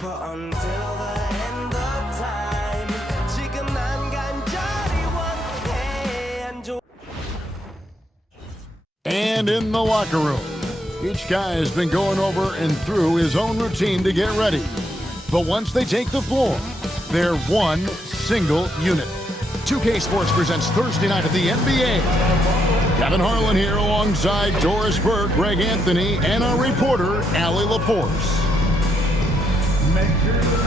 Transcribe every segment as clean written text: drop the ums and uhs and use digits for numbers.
But until the end of time, 지금 난 간절히 원해 안 좋아. And in the locker room, each guy has been going over and through his own routine to get ready. But once they take the floor, they're one single unit. 2K Sports presents Thursday night at the NBA. Kevin Harlan here alongside Doris Burke, Greg Anthony, and our reporter, Allie LaForce.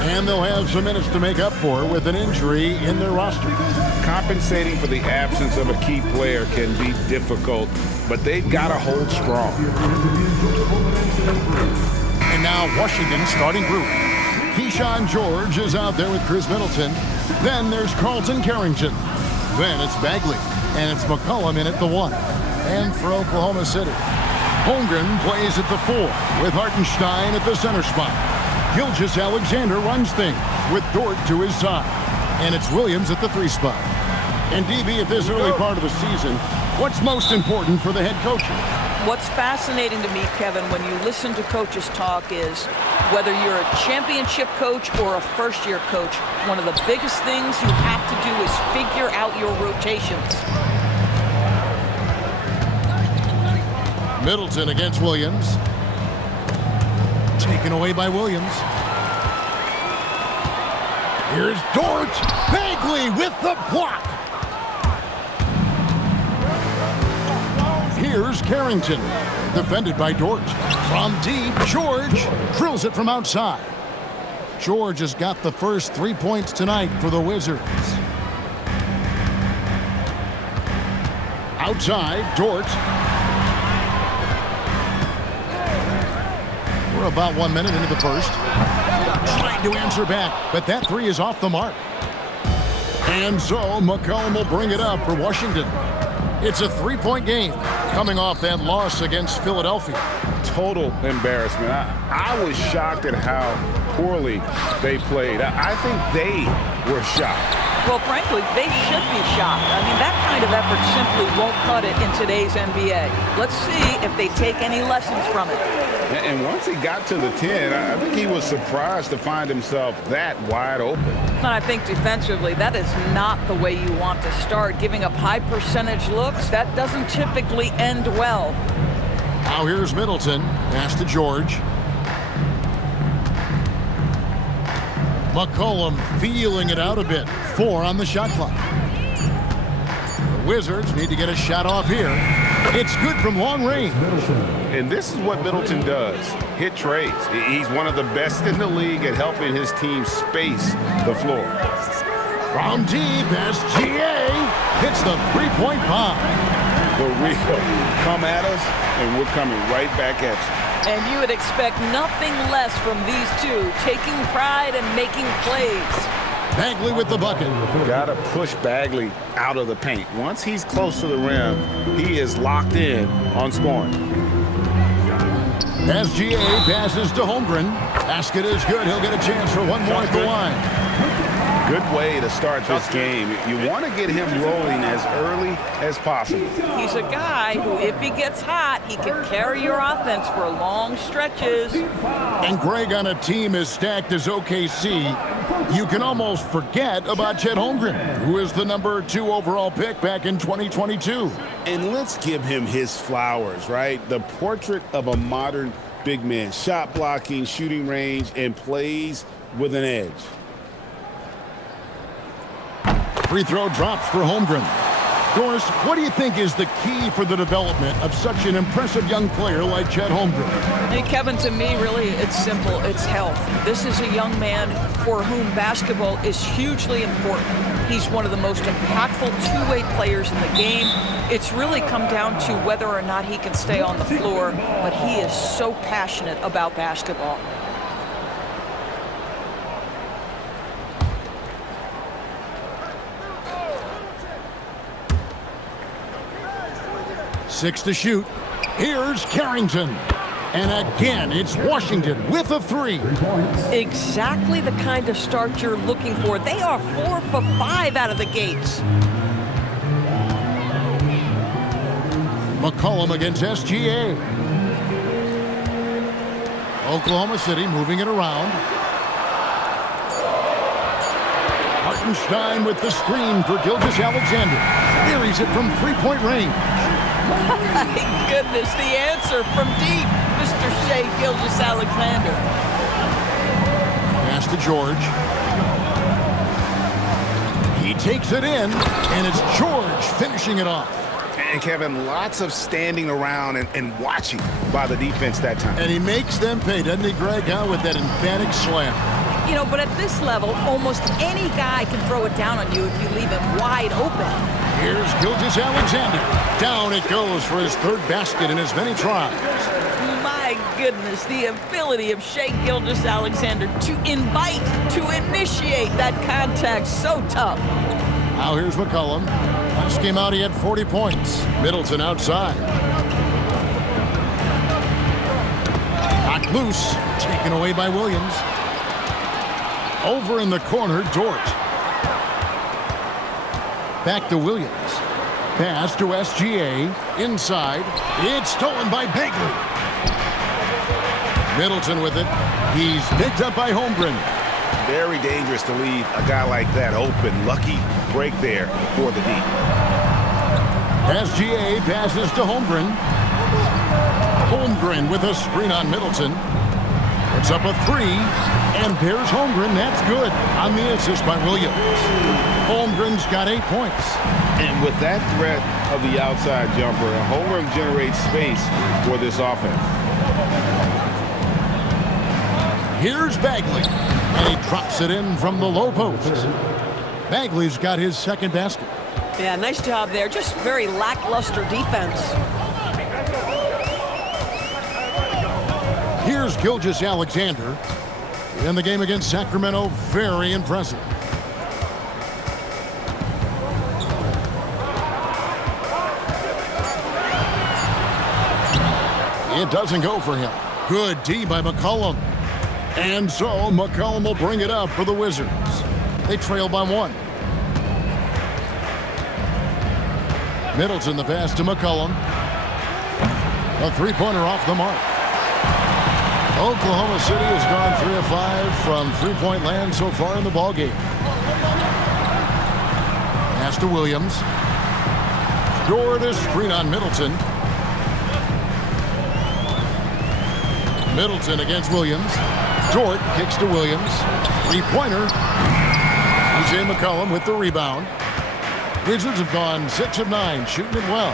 And they'll have some minutes to make up for with an injury in their roster. Compensating for the absence of a key player can be difficult, but they've got to hold strong. And now Washington's starting group. Keyshawn George is out there with Chris Middleton. Then there's Carlton Carrington. Then it's Bagley. And it's McCollum in at the 1. And for Oklahoma City, Holmgren plays at the 4 with Hartenstein at the center spot. Gilgeous-Alexander runs things with Dort to his side. And it's Williams at the 3 spot. And DB, at this early part of the season, what's most important for the head coach? What's fascinating to me, Kevin, when you listen to coaches talk is whether you're a championship coach or a first-year coach, one of the biggest things you have to do is figure out your rotations. Middleton against Williams. Taken away by Williams. Here's Dort. Bagley with the block. Here's Carrington. Defended by Dort. From deep, George drills it from outside. George has got the first 3 points tonight for the Wizards. Outside, Dort. We're about 1 minute into the first. Trying to answer back, but that 3 is off the mark. And so McCollum will bring it up for Washington. It's a 3-point game coming off that loss against Philadelphia. Total embarrassment. I was shocked at how poorly they played. I think they were shocked. Well, frankly, they should be shocked. I mean, that kind of effort simply won't cut it in today's NBA. Let's see if they take any lessons from it. And once he got to the 10, I think he was surprised to find himself that wide open. And I think defensively, that is not the way you want to start. Giving up high percentage looks, that doesn't typically end well. Now here's Middleton. Pass to George. McCollum feeling it out a bit. 4 on the shot clock. The Wizards need to get a shot off here. It's good from long range. And this is what Middleton does. Hit trades. He's one of the best in the league at helping his team space the floor. From deep, SGA hits the 3-point bomb. The real come at us, and we're coming right back at you. And you would expect nothing less from these two, taking pride and making plays. Bagley with the bucket. Gotta push Bagley out of the paint. Once he's close to the rim, he is locked in on scoring. SGA passes to Holmgren. Basket is good. He'll get a chance for one more at the line. Good way to start this game. You want to get him rolling as early as possible. He's a guy who, if he gets hot, he can carry your offense for long stretches. And Greg, on a team as stacked as OKC, you can almost forget about Chet Holmgren, who is the number 2 overall pick back in 2022. And let's give him his flowers, right? The portrait of a modern big man. Shot blocking, shooting range, and plays with an edge. Free throw drops for Holmgren. Doris, what do you think is the key for the development of such an impressive young player like Chet Holmgren? Hey, Kevin, to me, really, it's simple. It's health. This is a young man for whom basketball is hugely important. He's one of the most impactful two-way players in the game. It's really come down to whether or not he can stay on the floor, but he is so passionate about basketball. Six to shoot. Here's Carrington. And again, it's Washington with a 3. Exactly the kind of start you're looking for. They are 4 for 5 out of the gates. McCollum against SGA. Oklahoma City moving it around. Hartenstein with the screen for Gilgeous-Alexander. Buries it from three-point range. My goodness, the answer from deep, Mr. Shai Gilgeous-Alexander. Pass to George. He takes it in, and it's George finishing it off. And Kevin, lots of standing around and watching by the defense that time. And he makes them pay, doesn't he, Greg, with that emphatic slam. You know, but at this level, almost any guy can throw it down on you if you leave him wide open. Here's Gilgeous-Alexander. Down it goes for his third basket in as many tries. My goodness, the ability of Shai Gilgeous-Alexander to invite, to initiate that contact, so tough. Now here's McCollum. Last game out, he had 40 points. Middleton outside. Knocked loose. Taken away by Williams. Over in the corner, Dort. Back to Williams. Pass to SGA. Inside. It's stolen by Bagley. Middleton with it. He's picked up by Holmgren. Very dangerous to leave a guy like that open. Lucky break there for the D. SGA passes to Holmgren. Holmgren with a screen on Middleton. It's up a three, and there's Holmgren. That's good on the assist by Williams. Holmgren's got 8 points. And with that threat of the outside jumper, Holmgren generates space for this offense. Here's Bagley, and he drops it in from the low post. Bagley's got his second basket. Yeah, nice job there. Just very lackluster defense. Here's Gilgeous-Alexander. In the game against Sacramento, very impressive. It doesn't go for him. Good D by McCollum. And so McCollum will bring it up for the Wizards. They trail by 1. Middleton the pass to McCollum. A three-pointer off the mark. Oklahoma City has gone 3 of 5 from three-point land so far in the ballgame. Pass to Williams. Dort is screen on Middleton. Middleton against Williams. Dort kicks to Williams. Three-pointer. C.J. McCollum with the rebound. Wizards have gone 6 of 9, shooting it well.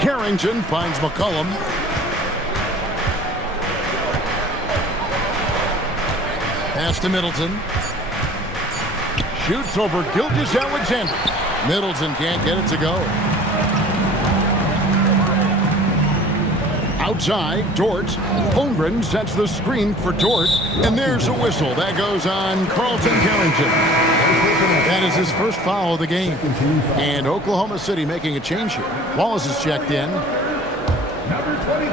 Carrington finds McCollum. Pass to Middleton. Shoots over Gilgeous-Alexander. Middleton can't get it to go. Outside, Dort. Holmgren sets the screen for Dort. And there's a whistle. That goes on Carlton Carrington. That is his first foul of the game. And Oklahoma City making a change here. Wallace is checked in. Number 22,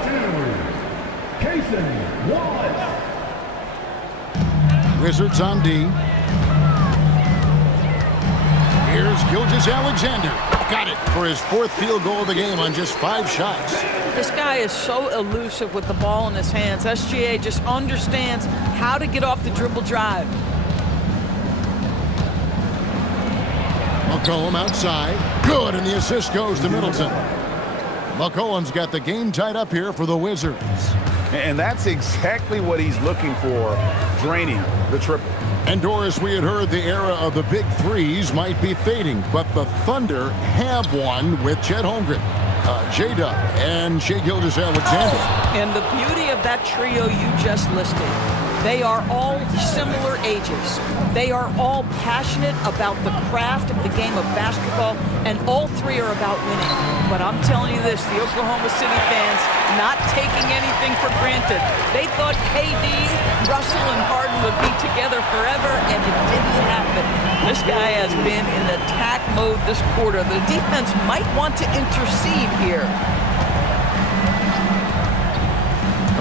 Cason Wallace. Wizards on D. Here's Gilgeous-Alexander. Got it for his 4th field goal of the game on just 5 shots. This guy is so elusive with the ball in his hands. SGA just understands how to get off the dribble drive. McCollum outside. Good, and the assist goes to Middleton. McCollum's got the game tied up here for the Wizards. And that's exactly what he's looking for, draining the triple. And Doris, we had heard the era of the big threes might be fading, but the Thunder have one with Chet Holmgren, J-Dub, and Shai Gilgeous-Alexander. And the beauty of that trio you just listed, they are all similar ages. They are all passionate about the craft of the game of basketball, and all 3 are about winning. But I'm telling you this, the Oklahoma City fans not taking anything for granted. They thought KD, Russell, and Harden would be together forever, and it didn't happen. This guy has been in attack mode this quarter. The defense might want to intercede here.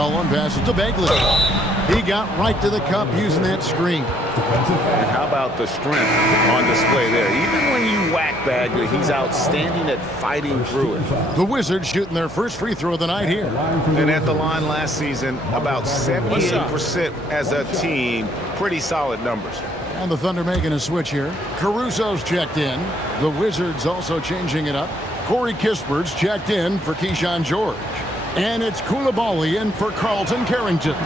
McCollum passes to Bagley. He got right to the cup using that screen. And how about the strength on display there? Even when you whack Bagley, he's outstanding at fighting through it. The Wizards shooting their first free throw of the night here. And at the line last season, about 78% as a team. Pretty solid numbers. And the Thunder making a switch here. Caruso's checked in. The Wizards also changing it up. Corey Kispert's checked in for Keyshawn George. And it's Koulibaly in for Carlton Carrington.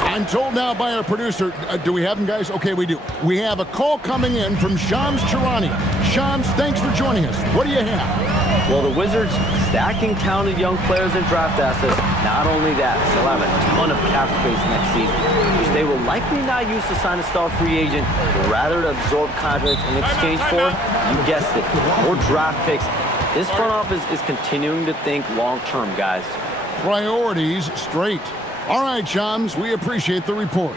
I'm told now by our producer, do we have him, guys? Okay, we do. We have a call coming in from Shams Charania. Shams, thanks for joining us. What do you have? Well, the Wizards stacking talented young players and draft assets. Not only that, they'll have a ton of cap space next season, which they will likely not use to sign a star free agent, but rather to absorb contracts in exchange for, you guessed it, more draft picks. This front office is continuing to think long-term, guys. Priorities straight. All right, Shams, we appreciate the report.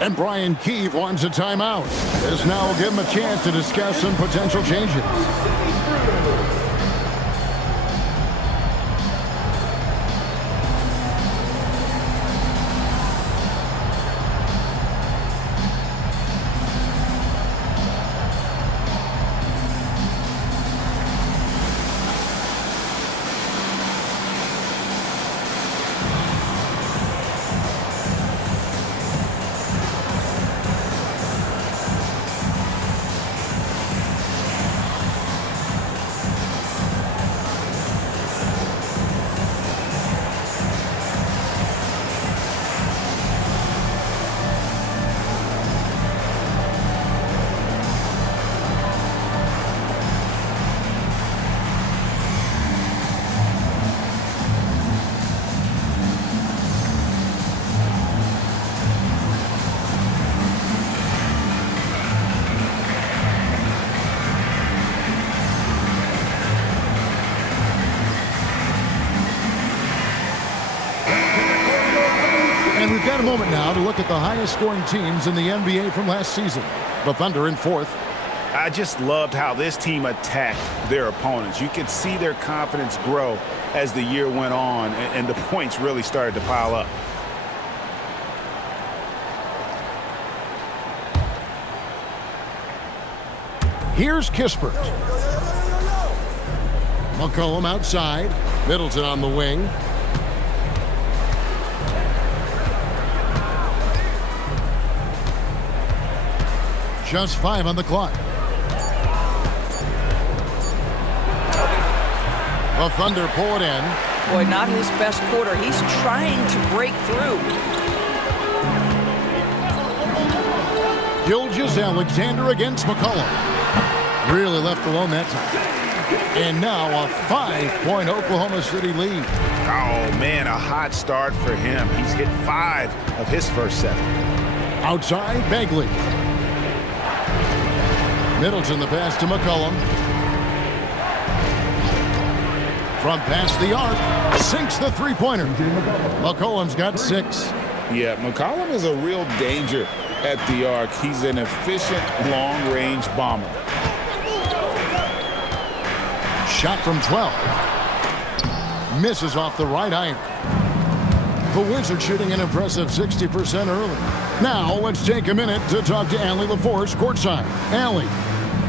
And Brian Keefe wants a timeout. This now will give him a chance to discuss some potential changes. And we've got a moment now to look at the highest scoring teams in the NBA from last season. The Thunder in fourth. I just loved how this team attacked their opponents. You could see their confidence grow as the year went on, and the points really started to pile up. Here's Kispert. McCollum outside. Middleton on the wing. Just 5 on the clock. The Thunder pull it in. Boy, not his best quarter. He's trying to break through. Gilgeous-Alexander against McCollum. Really left alone that time. And now a 5-point Oklahoma City lead. Oh, man, a hot start for him. He's hit 5 of his first 7. Outside, Bagley. Middleton the pass to McCollum. From past the arc, sinks the three-pointer. McCollum's got 6. Yeah, McCollum is a real danger at the arc. He's an efficient long-range bomber. Shot from 12. Misses off the right iron. The Wizards shooting an impressive 60% early. Now, let's take a minute to talk to Allie LaForce courtside. Allie.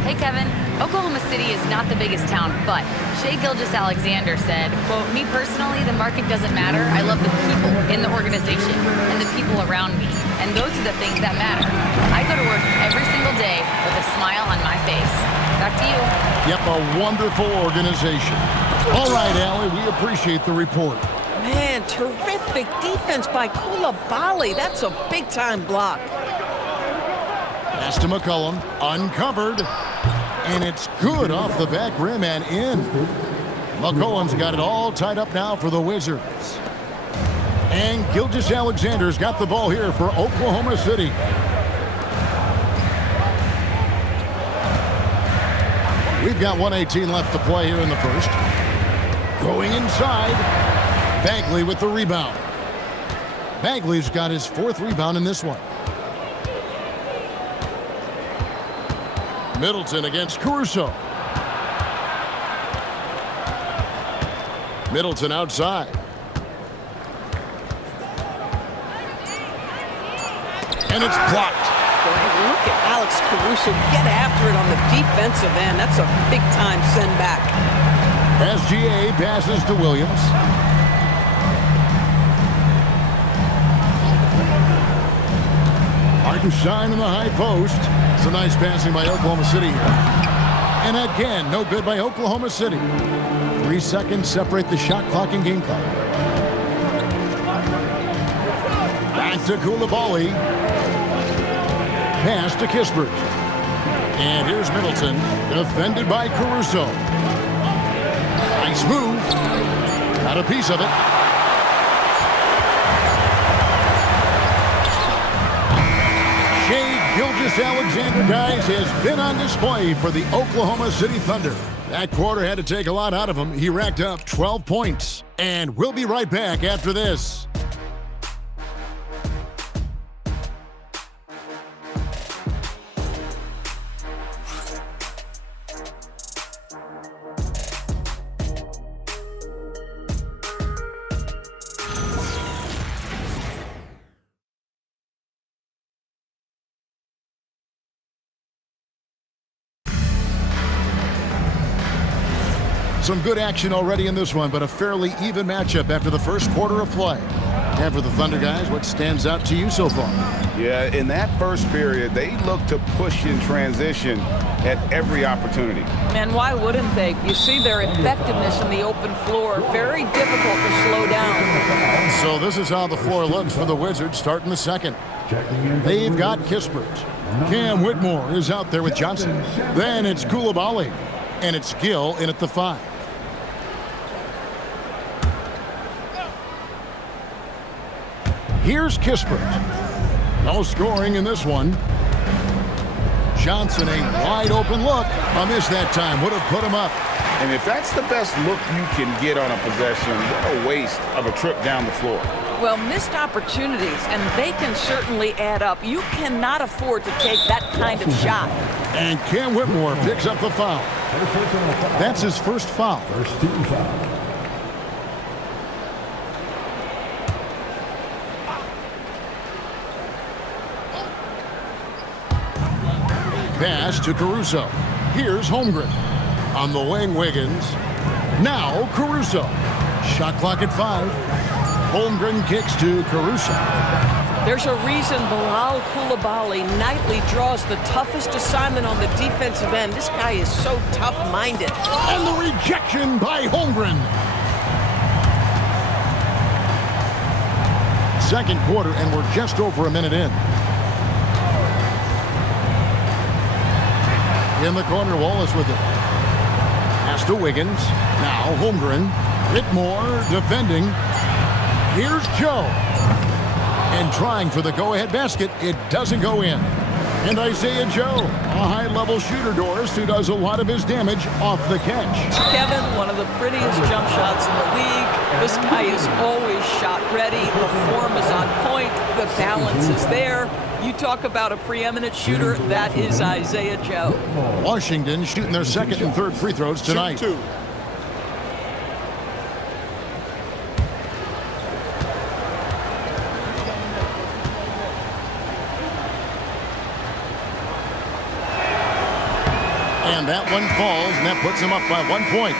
Hey, Kevin. Oklahoma City is not the biggest town, but Shai Gilgeous-Alexander said, quote, "Me personally, the market doesn't matter. I love the people in the organization and the people around me. And those are the things that matter. I go to work every single day with a smile on my face." Back to you. Yep, a wonderful organization. All right, Allie, we appreciate the report. Man, terrific defense by Koulibaly. That's a big-time block. Pass to McCollum, uncovered. And it's good off the back rim and in. McCollum's got it all tied up now for the Wizards. And Gilgeous-Alexander's got the ball here for Oklahoma City. We've got 1:18 left to play here in the first. Going inside. Bagley with the rebound. Bagley's got his 4th rebound in this one. Middleton against Caruso. Middleton outside. And it's blocked. Boy, look at Alex Caruso get after it on the defensive end. That's a big-time send back. SGA passes to Williams. Hartenstein in the high post. Some nice passing by Oklahoma City here. And again, no good by Oklahoma City. 3 seconds separate the shot clock and game clock. Back to Coulibaly. Pass to Kispert. And here's Middleton, defended by Caruso. Nice move. Got a piece of it. Shai Gilgeous-Alexander, guys, has been on display for the Oklahoma City Thunder. That quarter had to take a lot out of him. He racked up 12 points. And we'll be right back after this. Some good action already in this one, but a fairly even matchup after the first quarter of play. And for the Thunder guys, what stands out to you so far? Yeah, in that first period, they looked to push in transition at every opportunity. And why wouldn't they? You see their effectiveness in the open floor. Very difficult to slow down. So this is how the floor looks for the Wizards starting the second. They've got Kispert. Cam Whitmore is out there with Johnson. Then it's Coulibaly. And it's Gill in at the 5. Here's Kispert. No scoring in this one. Johnson, a wide open look. A miss that time. Would have put him up. And if that's the best look you can get on a possession, what a waste of a trip down the floor. Well, missed opportunities, and they can certainly add up. You cannot afford to take that kind of shot. And Cam Whitmore picks up the foul. That's his first foul. First team foul. Pass to Caruso. Here's Holmgren. On the wing, Wiggins. Now Caruso. Shot clock at 5. Holmgren kicks to Caruso. There's a reason Bilal Coulibaly nightly draws the toughest assignment on the defensive end. This guy is so tough-minded. And the rejection by Holmgren. Second quarter, and we're just over a minute in. In the corner, Wallace with it. Pass to Wiggins. Now Holmgren. Whitmore defending. Here's Joe. And trying for the go-ahead basket. It doesn't go in. And Isaiah Joe, a high-level shooter, Doris, who does a lot of his damage off the catch. Kevin, one of the prettiest jump shots in the league. This guy is always shot ready. The form is on point. The balance is there. You talk about a preeminent shooter, that is Isaiah Joe. Washington shooting their second and third free throws tonight. Shoot 2. And that one falls, and that puts him up by 1 point.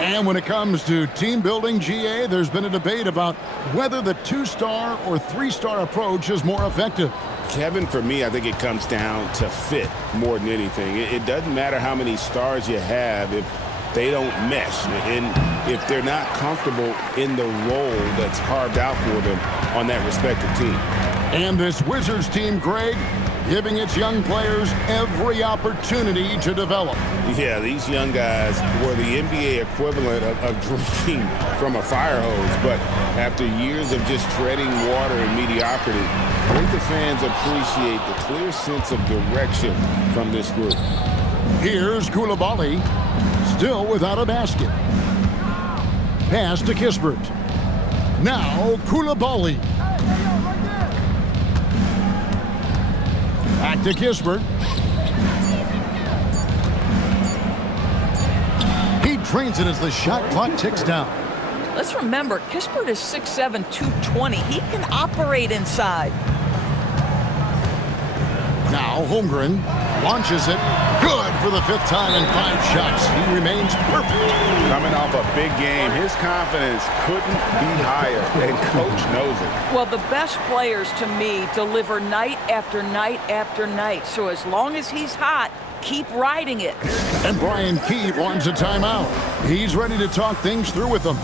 And when it comes to team building, GA, there's been a debate about whether the 2-star or 3-star approach is more effective. Kevin, for me, I think it comes down to fit more than anything. It doesn't matter how many stars you have if they don't mesh and if they're not comfortable in the role that's carved out for them on that respective team. And this Wizards team, Greg, giving its young players every opportunity to develop. Yeah, these young guys were the NBA equivalent of drinking from a fire hose, but after years of just treading water and mediocrity, I think the fans appreciate the clear sense of direction from this group. Here's Coulibaly, still without a basket. Pass to Kispert. Now Coulibaly. Back to Kispert. He drains it as the shot clock ticks down. Let's remember, Kispert is 6'7", 220. He can operate inside. Now Holmgren launches it. Good for the 5th time in 5 shots. He remains perfect. Coming off a big game, his confidence couldn't be higher, and coach knows it. Well, the best players to me deliver night after night after night. So as long as he's hot, keep riding it. And Brian Keefe wants a timeout. He's ready to talk things through with them.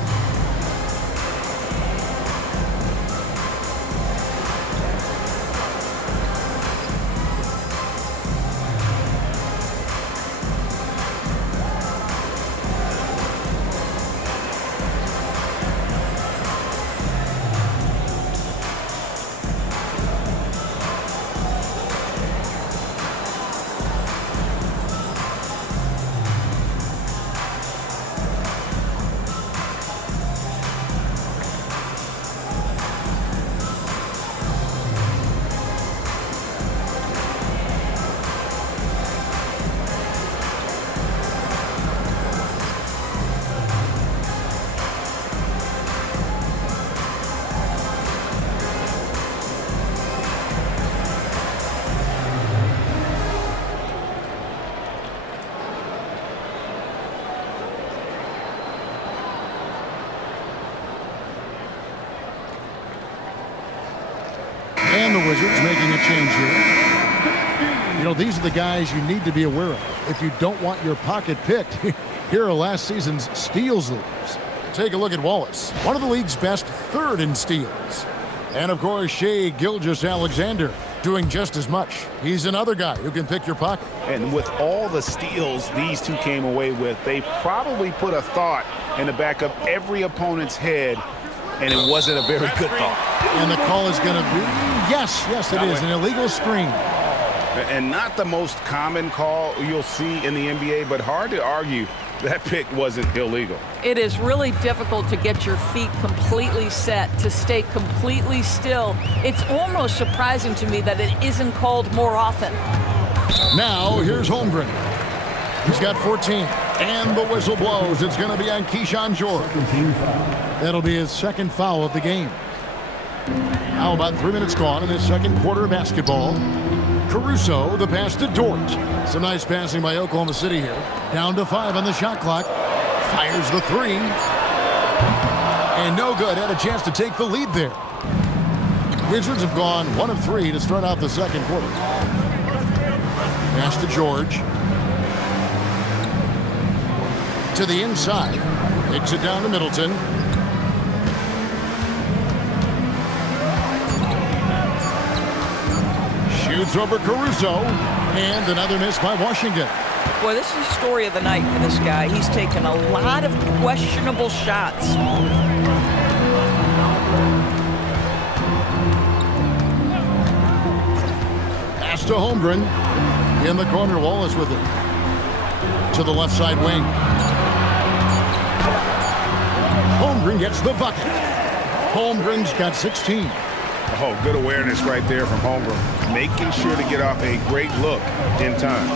And the Wizards making a change here. You know, these are the guys you need to be aware of if you don't want your pocket picked. Here are last season's steals leaders. Take a look at Wallace, one of the league's best, 3rd in steals. And of course, Shai Gilgeous-Alexander doing just as much. He's another guy who can pick your pocket. And with all the steals these two came away with, they probably put a thought in the back of every opponent's head, and it wasn't a very good thought. And the call is going to be, yes, it is, an illegal screen. And not the most common call you'll see in the NBA, but hard to argue that pick wasn't illegal. It is really difficult to get your feet completely set, to stay completely still. It's almost surprising to me that it isn't called more often. Now, here's Holmgren. He's got 14. And the whistle blows. It's going to be on Keyshawn George. That'll be his 2nd foul of the game. Now about 3 minutes gone in this 2nd quarter of basketball. Caruso, the pass to Dort. Some nice passing by Oklahoma City here. Down to 5 on the shot clock. Fires the 3. And no good. Had a chance to take the lead there. Wizards have gone 1 of 3 to start out the 2nd quarter. Pass to George. To the inside. Takes it down to Middleton. Shoots over Caruso. And another miss by Washington. Boy, this is the story of the night for this guy. He's taken a lot of questionable shots. Pass to Holmgren. In the corner, Wallace with it. To the left side wing. Holmgren gets the bucket. Holmgren's got 16. Oh, good awareness right there from Holmgren, making sure to get off a great look in time.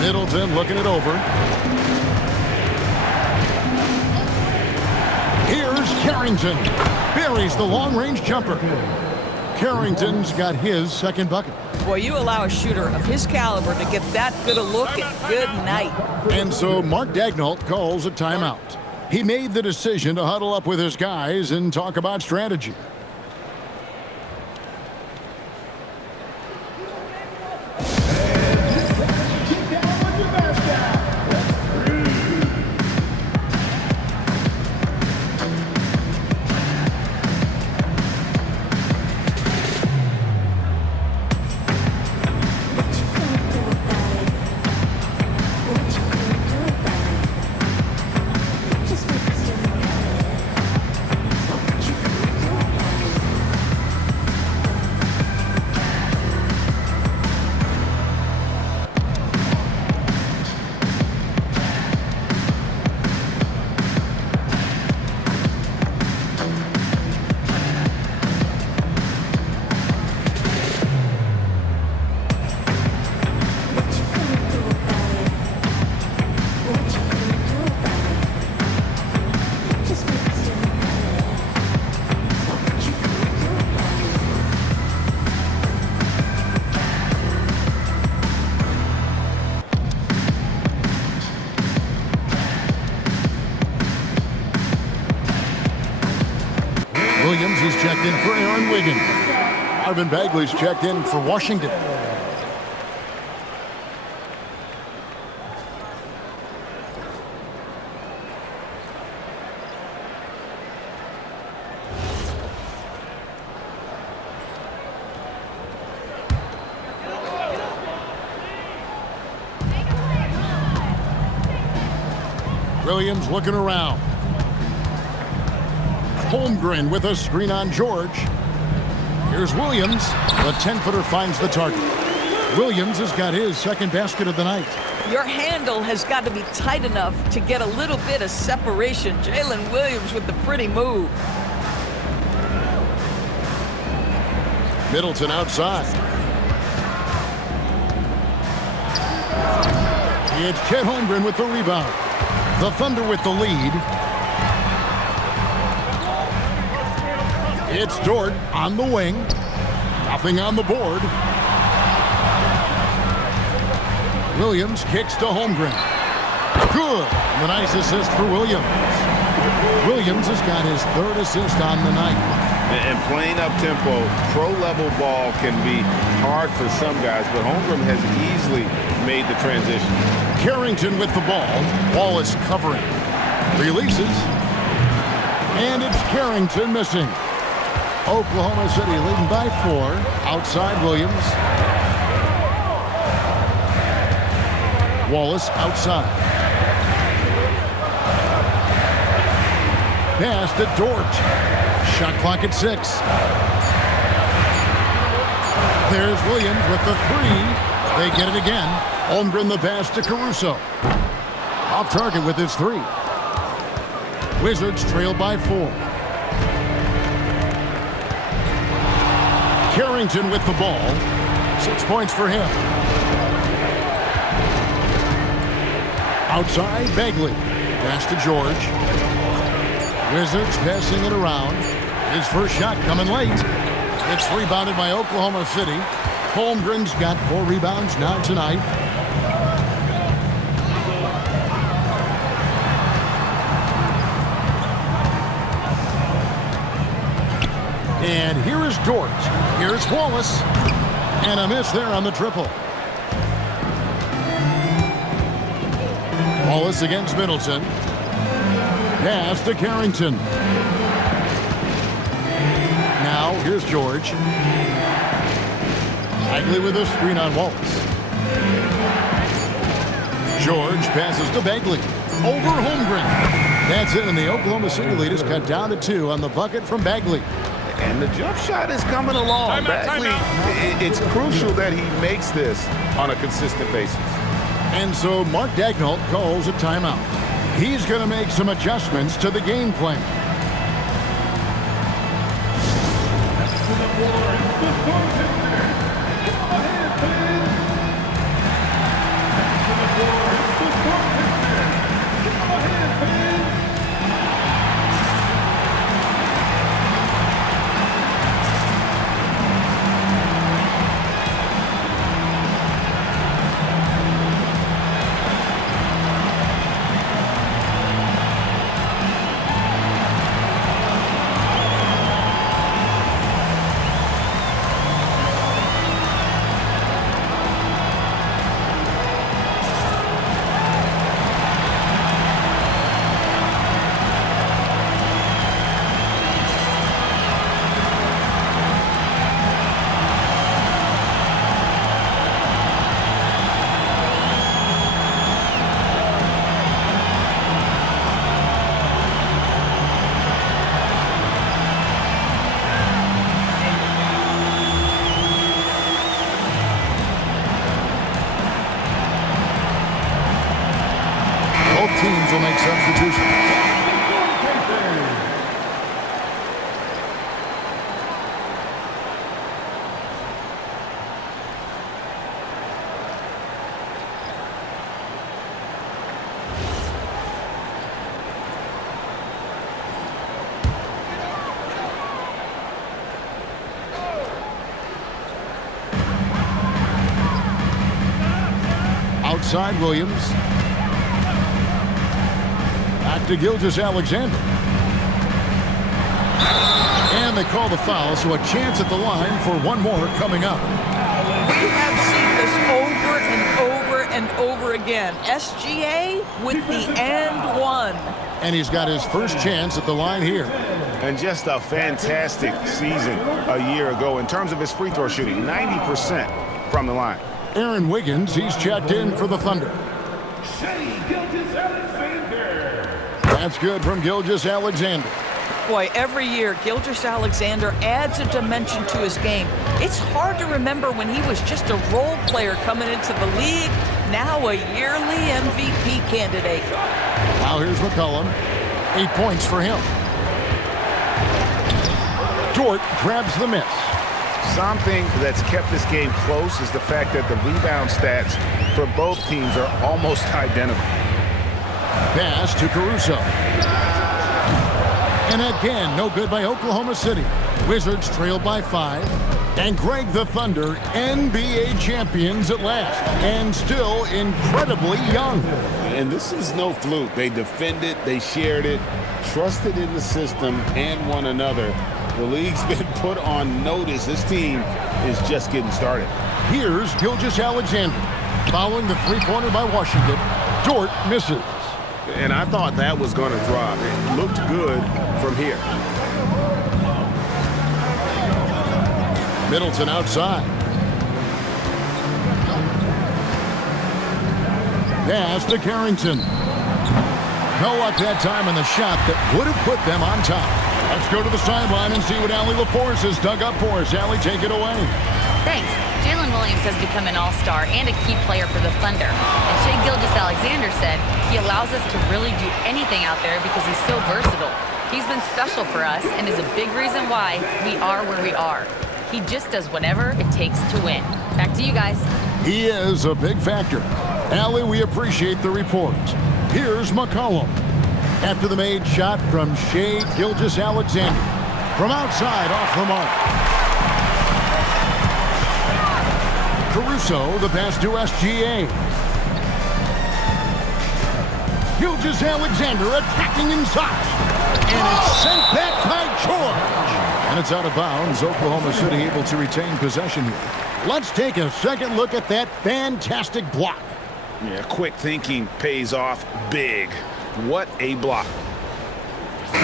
Middleton looking it over. Here's Carrington. Buries the long-range jumper. Carrington's got his 2nd bucket. Boy, you allow a shooter of his caliber to get that good a look at good night. And so Mark Daigneault calls a timeout. He made the decision to huddle up with his guys and talk about strategy. Williams is checked in for Aaron Wiggins. Marvin Bagley's checked in for Washington. Williams looking around. Holmgren with a screen on George. Here's Williams. The 10-footer finds the target. Williams has got his second basket of the night. Your handle has got to be tight enough to get a little bit of separation. Jalen Williams with the pretty move. Middleton outside. It's Chet Holmgren with the rebound. The Thunder with the lead. It's Dort on the wing. Nothing on the board. Williams kicks to Holmgren. Good. And a nice assist for Williams. Williams has got his third assist on the night. And playing up-tempo, pro-level ball can be hard for some guys, but Holmgren has easily made the transition. Carrington with the ball. Wallace covering. Releases. And it's Carrington missing. Oklahoma City leading by 4. Outside Williams. Wallace outside. Pass to Dort. Shot clock at 6. There's Williams with the 3. They get it again. Holmgren the pass to Caruso. Off target with his 3. Wizards trail by 4. Carrington with the ball. 6 points for him. Outside, Bagley. Pass to George. Wizards passing it around. His first shot coming late. It's rebounded by Oklahoma City. Holmgren's got 4 rebounds now tonight. And here is Dort. Here's Wallace. And a miss there on the triple. Wallace against Middleton. Pass to Carrington. Now here's George. Bagley with a screen on Wallace. George passes to Bagley. Over Holmgren. That's it, and the Oklahoma City lead is cut down to 2 on the bucket from Bagley. And the jump shot is coming along. Bagley, it's crucial that he makes this on a consistent basis. And so Mark Daigneault calls a timeout. He's going to make some adjustments to the game plan. Teams will make substitutions. Outside Williams. Back to Gilgeous-Alexander. And they call the foul, so a chance at the line for one more coming up. We have seen this over and over and over again. SGA with the and one. And he's got his first chance at the line here. And just a fantastic season a year ago in terms of his free throw shooting, 90% from the line. Aaron Wiggins, he's checked in for the Thunder. That's good from Gilgeous-Alexander. Boy, every year, Gilgeous-Alexander adds a dimension to his game. It's hard to remember when he was just a role player coming into the league, now a yearly MVP candidate. Now here's McCollum. 8 points for him. Dort grabs the miss. Something that's kept this game close is the fact that the rebound stats for both teams are almost identical. Pass to Caruso. And again, no good by Oklahoma City. Wizards trailed by 5. And Greg, the Thunder, NBA champions at last. And still incredibly young. And this is no fluke. They defended, they shared it, trusted in the system and one another. The league's been put on notice. This team is just getting started. Here's Gilgeous-Alexander. Following the three-pointer by Washington, Dort misses. And I thought that was going to drop. It looked good from here. Middleton outside. Pass to Carrington. No luck that time in the shot that would have put them on top. Let's go to the sideline and see what Allie LaForce has dug up for us. Allie, take it away. Thanks. Jalen Williams has become an all-star and a key player for the Thunder. And Shai Gilgeous-Alexander said he allows us to really do anything out there because he's so versatile. He's been special for us and is a big reason why we are where we are. He just does whatever it takes to win. Back to you guys. He is a big factor. Allie, we appreciate the report. Here's McCollum. After the made shot from Shai Gilgeous-Alexander. From outside, off the mark. Caruso, the pass to SGA. Gilgeous-Alexander attacking inside. And it's sent back by George. And it's out of bounds. Oklahoma City able to retain possession here. Let's take a second look at that fantastic block. Yeah, quick thinking pays off big. What a block.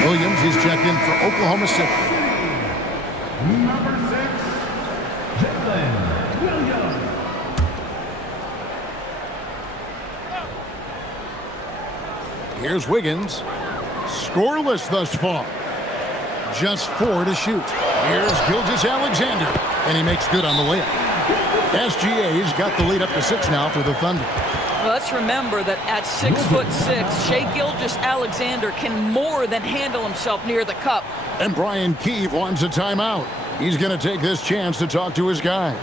Williams, he's checked in for Oklahoma City. Number 6, Jalen Williams. Here's Wiggins. Scoreless thus far. Just 4 to shoot. Here's Gilgeous-Alexander. And he makes good on the layup. SGA's got the lead up to 6 now for the Thunder. Well, let's remember that at 6'6", Shai Gilgeous-Alexander can more than handle himself near the cup. And Brian Keefe wants a timeout. He's going to take this chance to talk to his guys.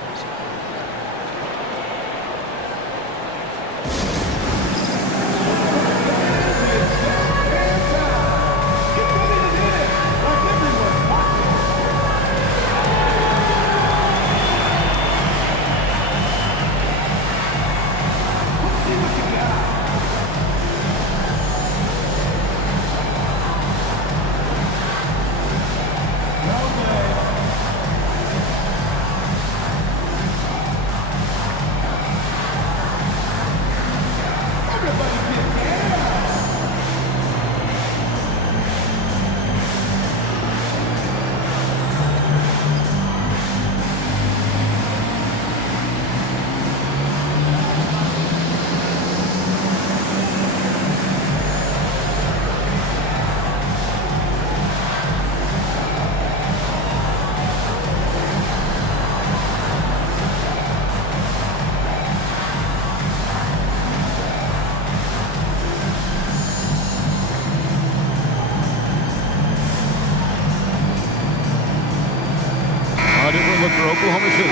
Look for Oklahoma City.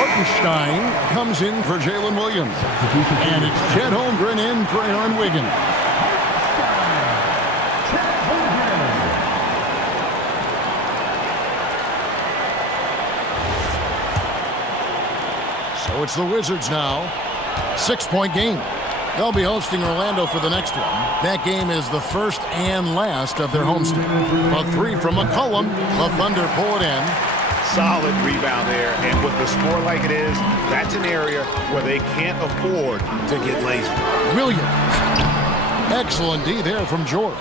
Hartenstein comes in for Jalen Williams. And it's Chet Holmgren in for Aaron Wiggins. So it's the Wizards now. 6-point game. They'll be hosting Orlando for the next one. That game is the first and last of their homestand. A three from McCollum. The Thunder pull it in. Solid rebound there, and with the score like it is, that's an area where they can't afford to get lazy. Williams. Excellent D there from George.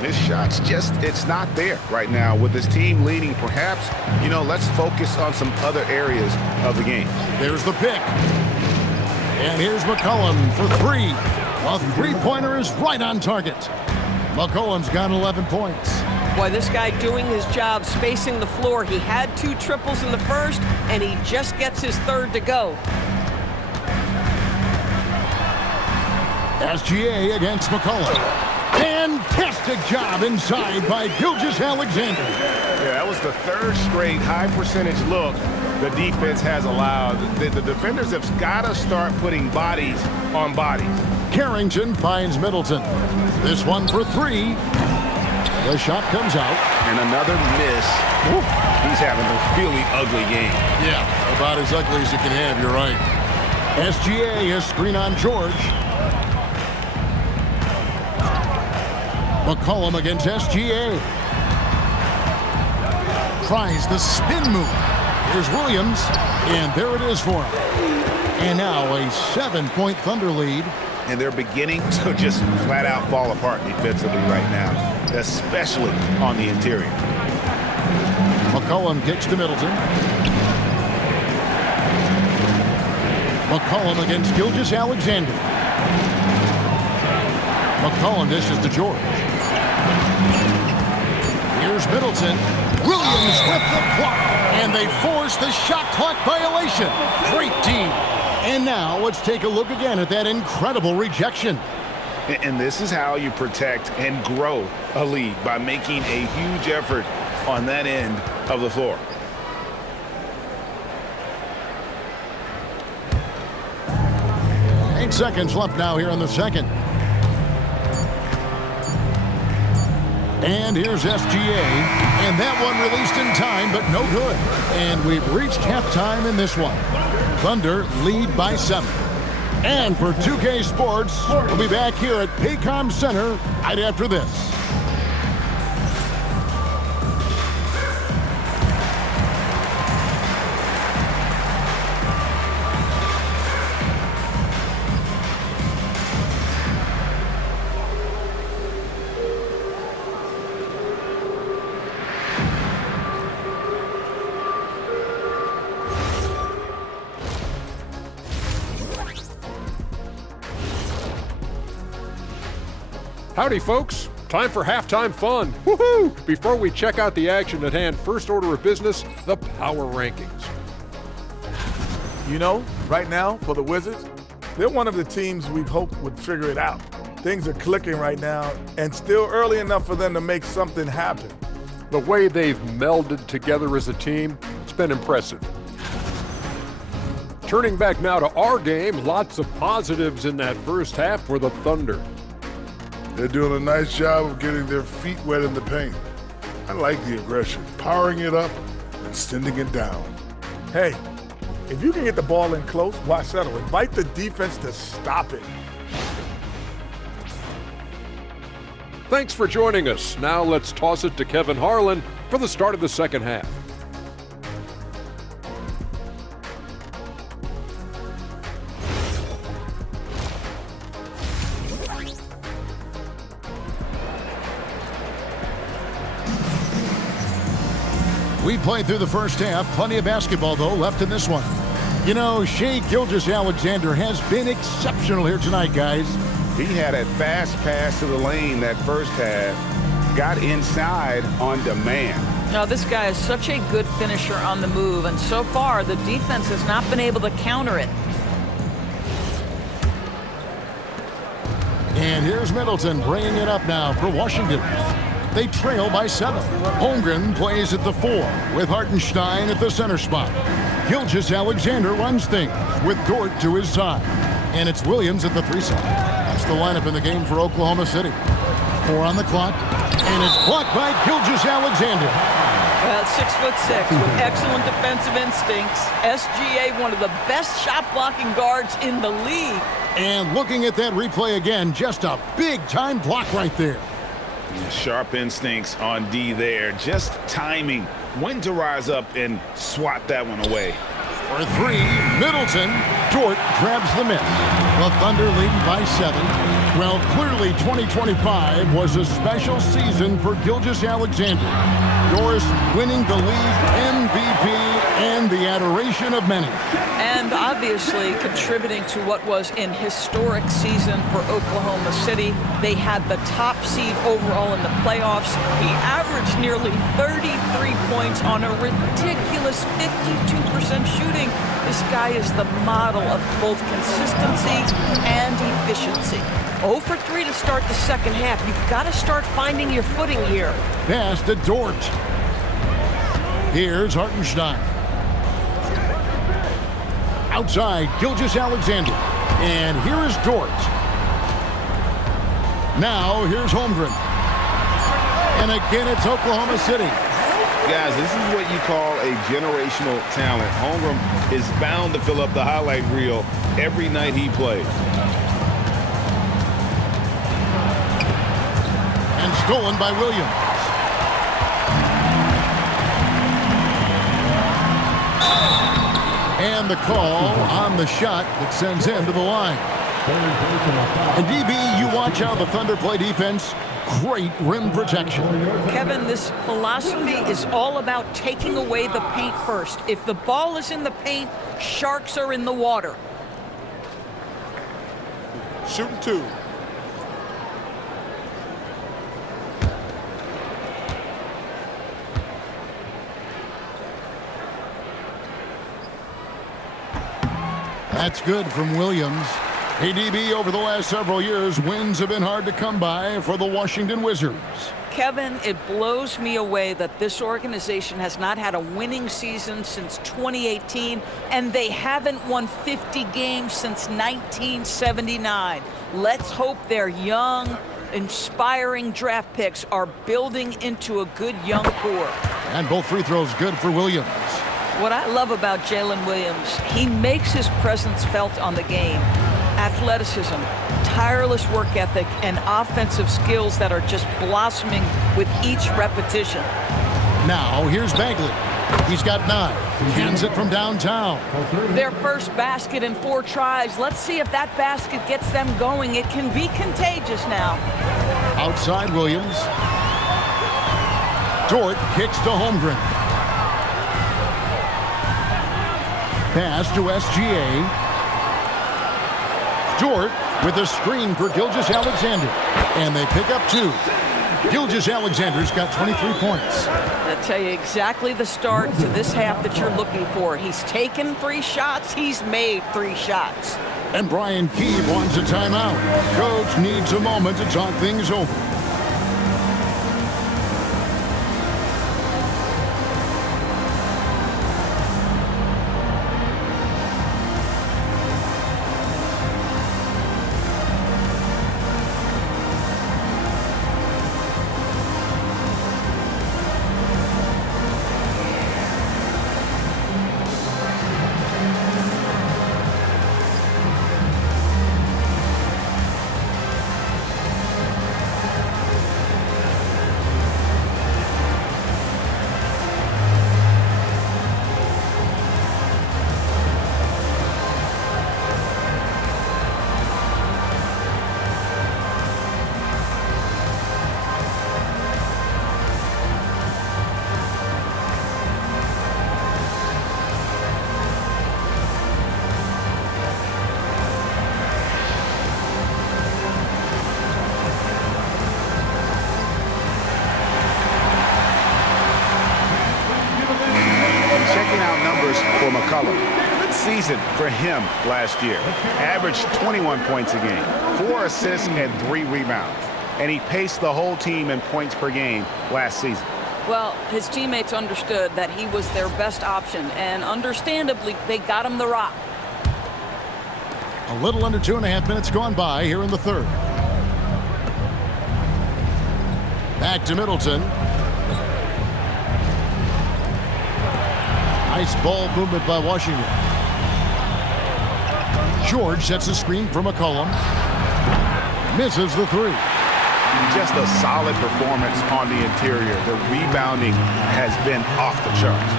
This shot's just, it's not there right now. With this team leading, perhaps, let's focus on some other areas of the game. There's the pick. And here's McCollum for three. A three-pointer is right on target. McCollum's got 11 points. Boy, this guy doing his job spacing the floor. He had 2 triples in the first, and he just gets his third to go. SGA against McCollum. Fantastic job inside by Gilgeous-Alexander. Yeah, that was the third straight high-percentage look the defense has allowed. The defenders have got to start putting bodies on bodies. Carrington finds Middleton. This one for three. The shot comes out. And another miss. Ooh, he's having a really ugly game. Yeah, about as ugly as you can have, you're right. SGA is screen on George. McCollum against SGA. Tries the spin move. Here's Williams, and there it is for him. And now a 7-point Thunder lead. And they're beginning to just flat out fall apart defensively right now, especially on the interior. McCollum kicks to Middleton. McCollum against Gilgeous-Alexander. McCollum dishes to George. Here's Middleton. Williams with the clock. And they force the shot clock violation. Great team. And now let's take a look again at that incredible rejection. And this is how you protect and grow a lead, by making a huge effort on that end of the floor. Eight seconds left now here in the second. And here's SGA. And that one released in time, but no good. And we've reached halftime in this one. Thunder lead by 7. And for 2K Sports, we'll be back here at Paycom Center right after this. Howdy, folks. Time for halftime fun. Woohoo! Before we check out the action at hand, first order of business, the power rankings. Right now, for the Wizards, they're one of the teams we've hoped would figure it out. Things are clicking right now, and still early enough for them to make something happen. The way they've melded together as a team, it's been impressive. Turning back now to our game, lots of positives in that first half for the Thunder. They're doing a nice job of getting their feet wet in the paint. I like the aggression, powering it up and sending it down. Hey, if you can get the ball in close, why settle? Invite the defense to stop it. Thanks for joining us. Now let's toss it to Kevin Harlan for the start of the second half. We played through the first half. Plenty of basketball, though, left in this one. Shai Gilgeous-Alexander has been exceptional here tonight, guys. He had a fast pass to the lane that first half, got inside on demand. Now, this guy is such a good finisher on the move, and so far, the defense has not been able to counter it. And here's Middleton bringing it up now for Washington. They trail by 7. Holmgren plays at the 4 with Hartenstein at the center spot. Gilgeous-Alexander runs things with Dort to his side. And it's Williams at the 3 side. That's the lineup in the game for Oklahoma City. 4 on the clock, and it's blocked by Gilgeous-Alexander. 6'6" with excellent defensive instincts. SGA, one of the best shot blocking guards in the league. And looking at that replay again, just a big-time block right there. Sharp instincts on D there. Just timing when to rise up and swat that one away. For three, Middleton. Dort grabs the miss. The Thunder leading by 7. Well, clearly 2025 was a special season for Gilgeous-Alexander. Doris winning the league MVP and the adoration of many. And obviously contributing to what was an historic season for Oklahoma City. They had the top seed overall in the playoffs. He averaged nearly 33 points on a ridiculous 52% shooting. This guy is the model of both consistency and efficiency. 0 for 3 to start the second half. You've got to start finding your footing here. Pass to Dort. Here's Hartenstein. Outside, Gilgeous-Alexander. And here is Dort. Now, here's Holmgren. And again, it's Oklahoma City. Guys, this is what you call a generational talent. Holmgren is bound to fill up the highlight reel every night he plays. And stolen by Williams. And the call on the shot that sends him to the line. And DB, you watch how the Thunder play defense. Great rim protection. Kevin, this philosophy is all about taking away the paint first. If the ball is in the paint, sharks are in the water. Shooting 2. That's good from Williams. ADB over the last several years, wins have been hard to come by for the Washington Wizards. Kevin, it blows me away that this organization has not had a winning season since 2018, and they haven't won 50 games since 1979. Let's hope their young, inspiring draft picks are building into a good young core. And both free throws good for Williams. What I love about Jalen Williams, he makes his presence felt on the game. Athleticism, tireless work ethic, and offensive skills that are just blossoming with each repetition. Now, here's Bagley. He's got 9. Cans it from downtown. Their first basket in 4 tries. Let's see if that basket gets them going. It can be contagious now. Outside Williams. Dort kicks to Holmgren. Pass to SGA. Dort with a screen for Gilgeous-Alexander. And they pick up 2. Gilgeous-Alexander's got 23 points. I'll tell you exactly the start to this half that you're looking for. He's taken 3 shots. He's made 3 shots. And Brian Keeve wants a timeout. Coach needs a moment to talk things over. Good season for him last year. Averaged 21 points a game, 4 assists and 3 rebounds. And he paced the whole team in points per game last season. Well, his teammates understood that he was their best option, and understandably, they got him the rock. A little under 2.5 minutes gone by here in the third. Back to Middleton. Nice ball movement by Washington. George sets a screen for McCollum. Misses the three. Just a solid performance on the interior. The rebounding has been off the charts.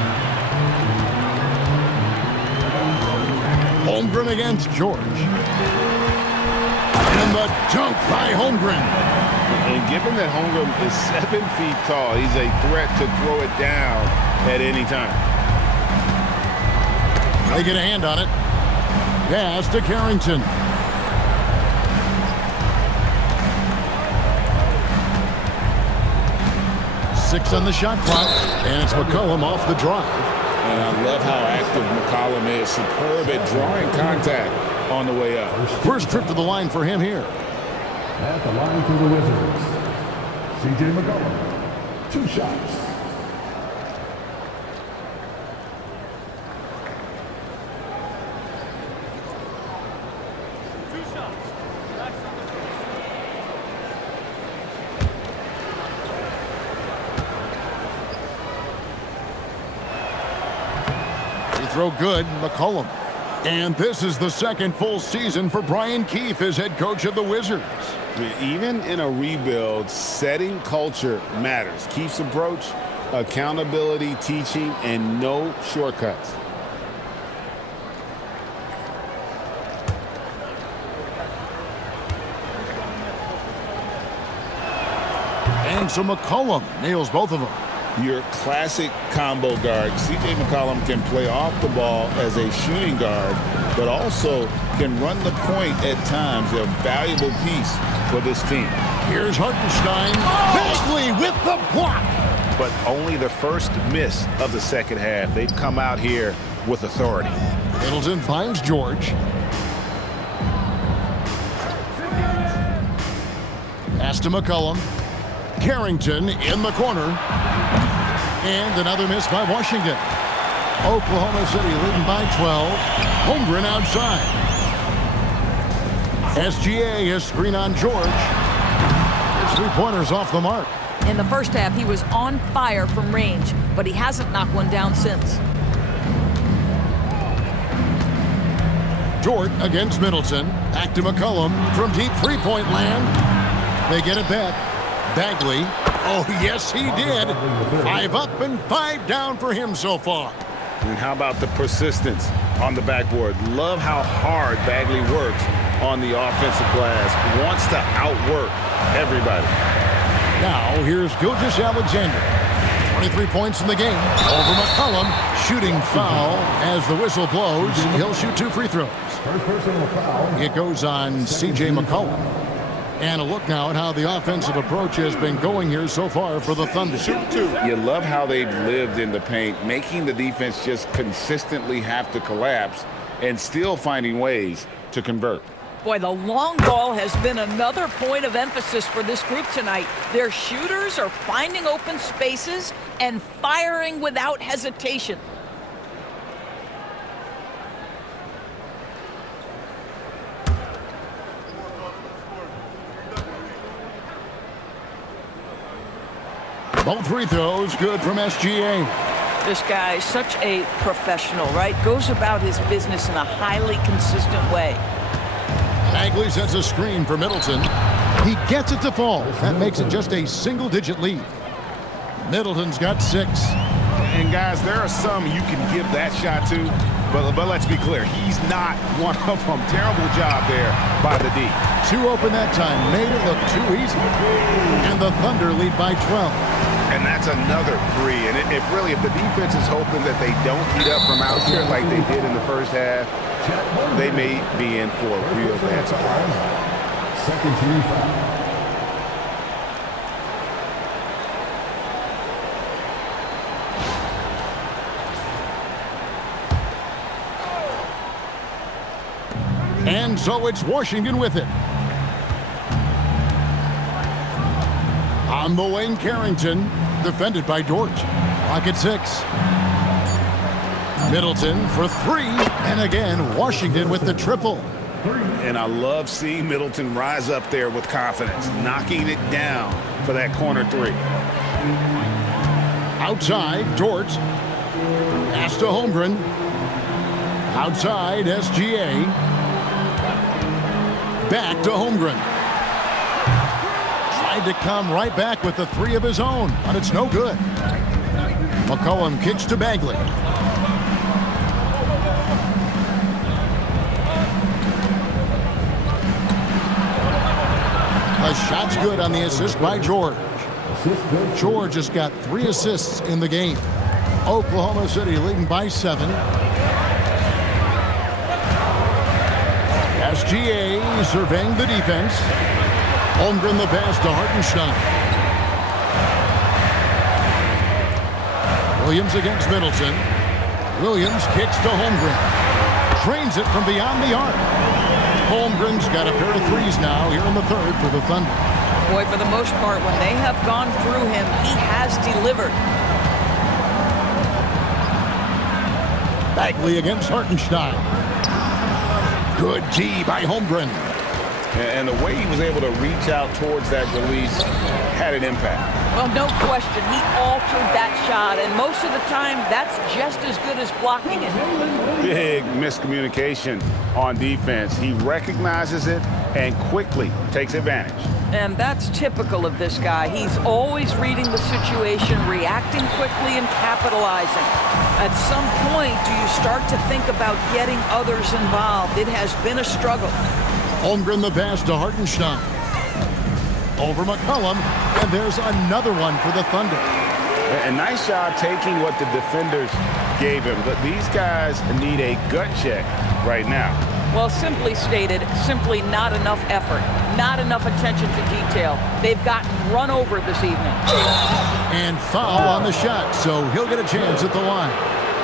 Holmgren against George. And the dunk by Holmgren. And given that Holmgren is 7 feet tall, he's a threat to throw it down at any time. They get a hand on it. Pass to Carrington. Six on the shot clock, and it's McCollum off the drive. And I love how active McCollum is. Superb at drawing contact on the way up. First trip to the line for him here. At the line for the Wizards, C.J. McCollum. 2 shots. Throw good, McCollum. And this is the second full season for Brian Keefe as head coach of the Wizards. Even in a rebuild, setting culture matters. Keefe's approach, accountability, teaching, and no shortcuts. And so McCollum nails both of them. Your classic combo guard. C.J. McCollum can play off the ball as a shooting guard, but also can run the point at times. A valuable piece for this team. Here's Hartenstein. Bagley with the block. But only the first miss of the second half. They've come out here with authority. Middleton finds George. Pass to McCollum. Carrington in the corner. And another miss by Washington. Oklahoma City leading by 12. Holmgren outside. SGA has screen on George. His three-pointers off the mark. In the first half, he was on fire from range, but he hasn't knocked one down since. George against Middleton. Back to McCollum from deep three-point land. They get it back. Bagley. Oh, yes, he did. 5 up and 5 down for him so far. And how about the persistence on the backboard? Love how hard Bagley works on the offensive glass. Wants to outwork everybody. Now, here's Gilgeous-Alexander. 23 points in the game. Over McCollum. Shooting foul as the whistle blows. He'll shoot 2 free throws. First personal foul. It goes on C.J. McCollum. And a look now at how the offensive approach has been going here so far for the Thunder. You love how they've lived in the paint, making the defense just consistently have to collapse and still finding ways to convert. Boy, the long ball has been another point of emphasis for this group tonight. Their shooters are finding open spaces and firing without hesitation. Both free throws good from SGA. This guy is such a professional, right? Goes about his business in a highly consistent way. Bagley sets a screen for Middleton. He gets it to fall. That makes it just a single-digit lead. Middleton's got 6. And guys, there are some you can give that shot to, but let's be clear, he's not one of them. Terrible job there by the D. 2 open that time, made it look too easy. And the Thunder lead by 12. And that's another 3. And if the defense is hoping that they don't heat up from out here like they did in the first half, they may be in for a real bad surprise. Second team foul. And so it's Washington with it. On the wing, Carrington, defended by Dort. Clock at 6. Middleton for 3, and again, Washington with the triple. And I love seeing Middleton rise up there with confidence, knocking it down for that corner 3. Outside, Dort. Pass to Holmgren. Outside, SGA. Back to Holmgren. Tried to come right back with the three of his own, but it's no good. McCollum kicks to Bagley. The shot's good on the assist by George. George has got 3 assists in the game. Oklahoma City leading by 7. SGA surveying the defense. Holmgren the pass to Hartenstein. Williams against Middleton. Williams kicks to Holmgren. Trains it from beyond the arc. Holmgren's got a pair of threes now here in the third for the Thunder. Boy, for the most part, when they have gone through him, he has delivered. Bagley against Hartenstein. Good D by Holmgren. And the way he was able to reach out towards that release had an impact. Well, no question. He altered that shot, and most of the time, that's just as good as blocking it. Big miscommunication on defense. He recognizes it and quickly takes advantage. And that's typical of this guy. He's always reading the situation, reacting quickly, and capitalizing. At some point, do you start to think about getting others involved? It has been a struggle. Holmgren the pass to Hartenstein. Over McCollum, and there's another one for the Thunder. A nice job taking what the defenders gave him, but these guys need a gut check right now. Well, simply stated, simply not enough effort, not enough attention to detail. They've gotten run over this evening. And foul on the shot, so he'll get a chance at the line.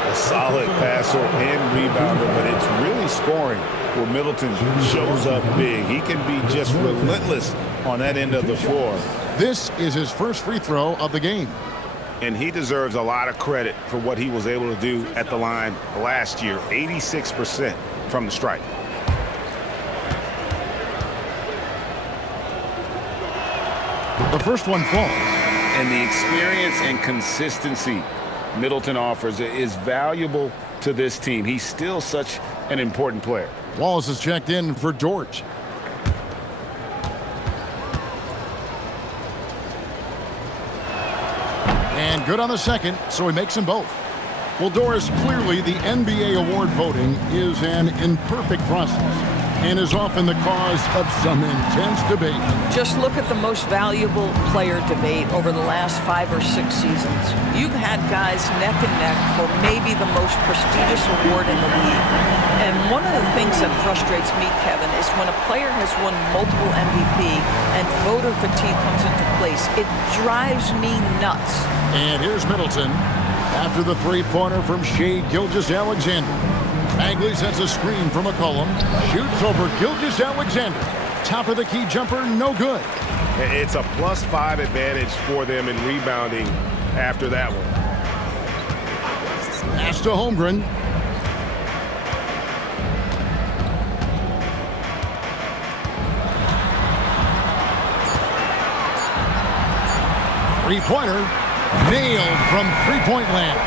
A solid passer and rebounder, but it's really scoring where Middleton shows up big. He can be just relentless on that end of the floor. This is his first free throw of the game. And he deserves a lot of credit for what he was able to do at the line last year. 86% from the stripe. The first one falls. And the experience and consistency Middleton offers is valuable to this team. He's still such an important player. Wallace is checked in for George. And good on the second, so he makes them both. Well, Doris, clearly the NBA award voting is an imperfect process and is often the cause of some intense debate. Just look at the most valuable player debate over the last 5 or 6 seasons. You've had guys neck and neck for maybe the most prestigious award in the league. And one of the things that frustrates me, Kevin, is when a player has won multiple MVP and voter fatigue comes into place. It drives me nuts. And here's Middleton after the three-pointer from Shai Gilgeous-Alexander. Bagley sets a screen for McCollum. Shoots over Gilgeous-Alexander. Top of the key jumper, no good. It's a +5 advantage for them in rebounding after that one. Pass to Holmgren. Three-pointer. Nailed from three-point land.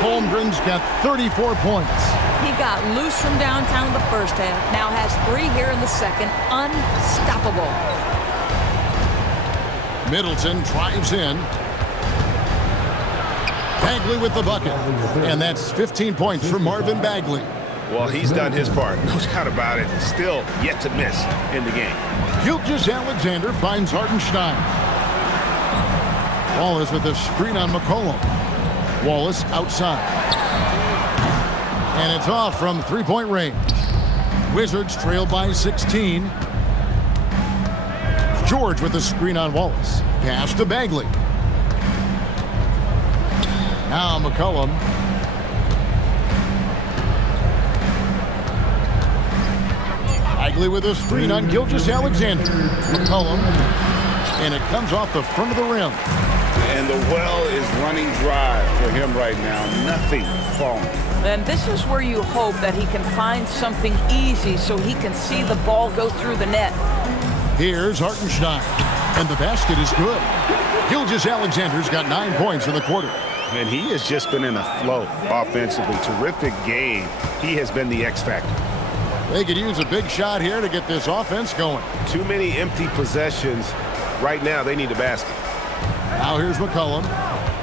Holmgren's got 34 points. He got loose from downtown in the first half. Now has 3 here in the second. Unstoppable. Middleton drives in. Bagley with the bucket. And that's 15 points for Marvin Bagley. Well, he's done his part. No doubt about it. Still yet to miss in the game. Gilgeous-Alexander finds Hartenstein. Wallace with a screen on McCollum. Wallace outside. And it's off from three-point range. Wizards trail by 16. George with the screen on Wallace. Pass to Bagley. Now McCollum. Bagley with a screen on Gilgeous-Alexander. McCollum. And it comes off the front of the rim. And the well is running dry for him right now. Nothing falling. And this is where you hope that he can find something easy so he can see the ball go through the net. Here's Hartenstein. And the basket is good. Gilgeous-Alexander's got 9 points in the quarter. And he has just been in a flow offensively. Terrific game. He has been the X factor. They could use a big shot here to get this offense going. Too many empty possessions. Right now, they need a basket. Now here's McCollum.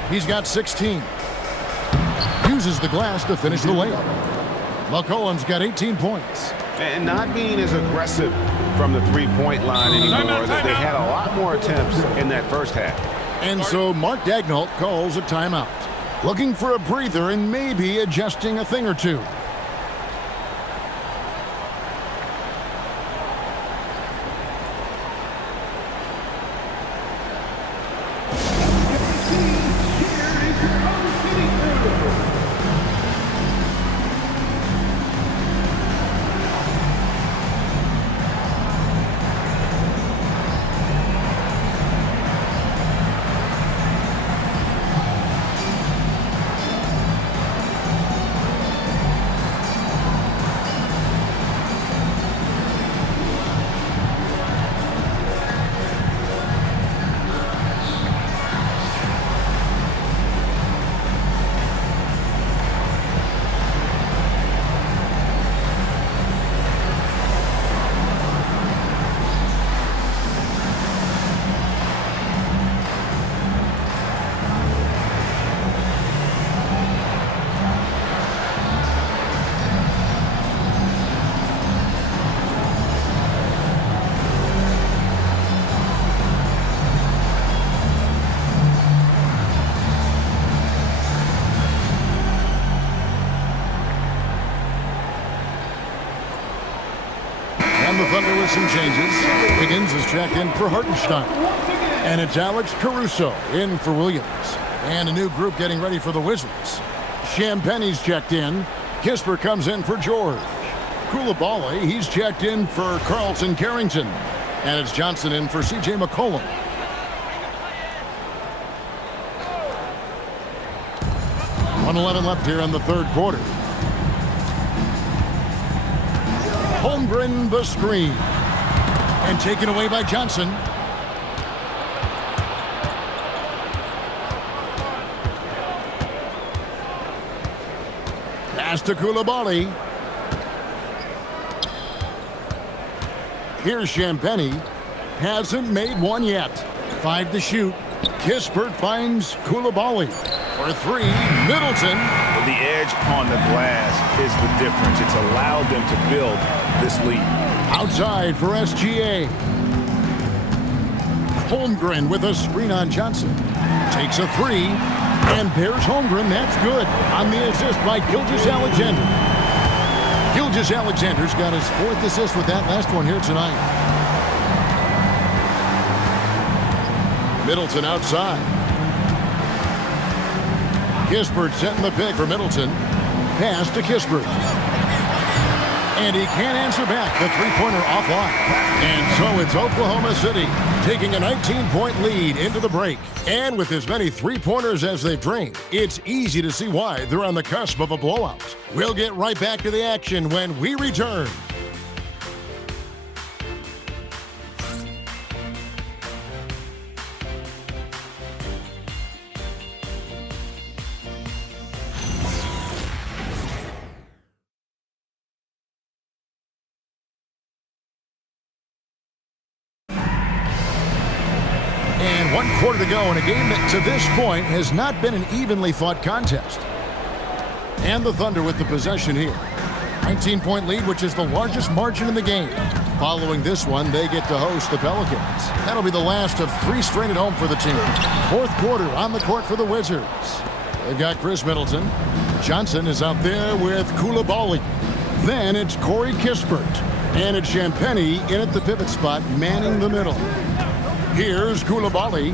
He's got 16. Uses the glass to finish the layup. McCollum's got 18 points. And not being as aggressive from the three-point line anymore. They had a lot more attempts in that first half. And so Mark Daigneault calls a timeout. Looking for a breather and maybe adjusting a thing or two. The Thunder with some changes. Wiggins is checked in for Hartenstein. And it's Alex Caruso in for Williams. And a new group getting ready for the Wizards. Champagne's checked in. Kispert comes in for George. Coulibaly, he's checked in for Carlton Carrington. And it's Johnson in for C.J. McCollum. .111 left here in the third quarter. Holmgren the screen. And taken away by Johnson. Pass to Coulibaly. Here's Champagnie. Hasn't made one yet. 5 to shoot. Kispert finds Coulibaly. For 3, Middleton. The edge on the glass is the difference. It's allowed them to build this lead. Outside for SGA. Holmgren with a screen on Johnson. Takes a 3. And there's Holmgren. That's good. On the assist by Gilgeous-Alexander. Gilgeous-Alexander's got his 4th assist with that last one here tonight. Middleton outside. Kispert setting the pick for Middleton. Pass to Kispert. And he can't answer back. The three-pointer offline. And so it's Oklahoma City taking a 19-point lead into the break. And with as many three-pointers as they've drained, it's easy to see why they're on the cusp of a blowout. We'll get right back to the action when we return. And 1 quarter to go in a game that to this point has not been an evenly fought contest. And the Thunder with the possession here. 19-point lead, which is the largest margin in the game. Following this one, they get to host the Pelicans. That'll be the last of 3 straight at home for the team. 4th quarter on the court for the Wizards. They've got Chris Middleton. Johnson is out there with Coulibaly. Then it's Corey Kispert. And it's Champagnie in at the pivot spot, manning the middle. Here's Coulibaly.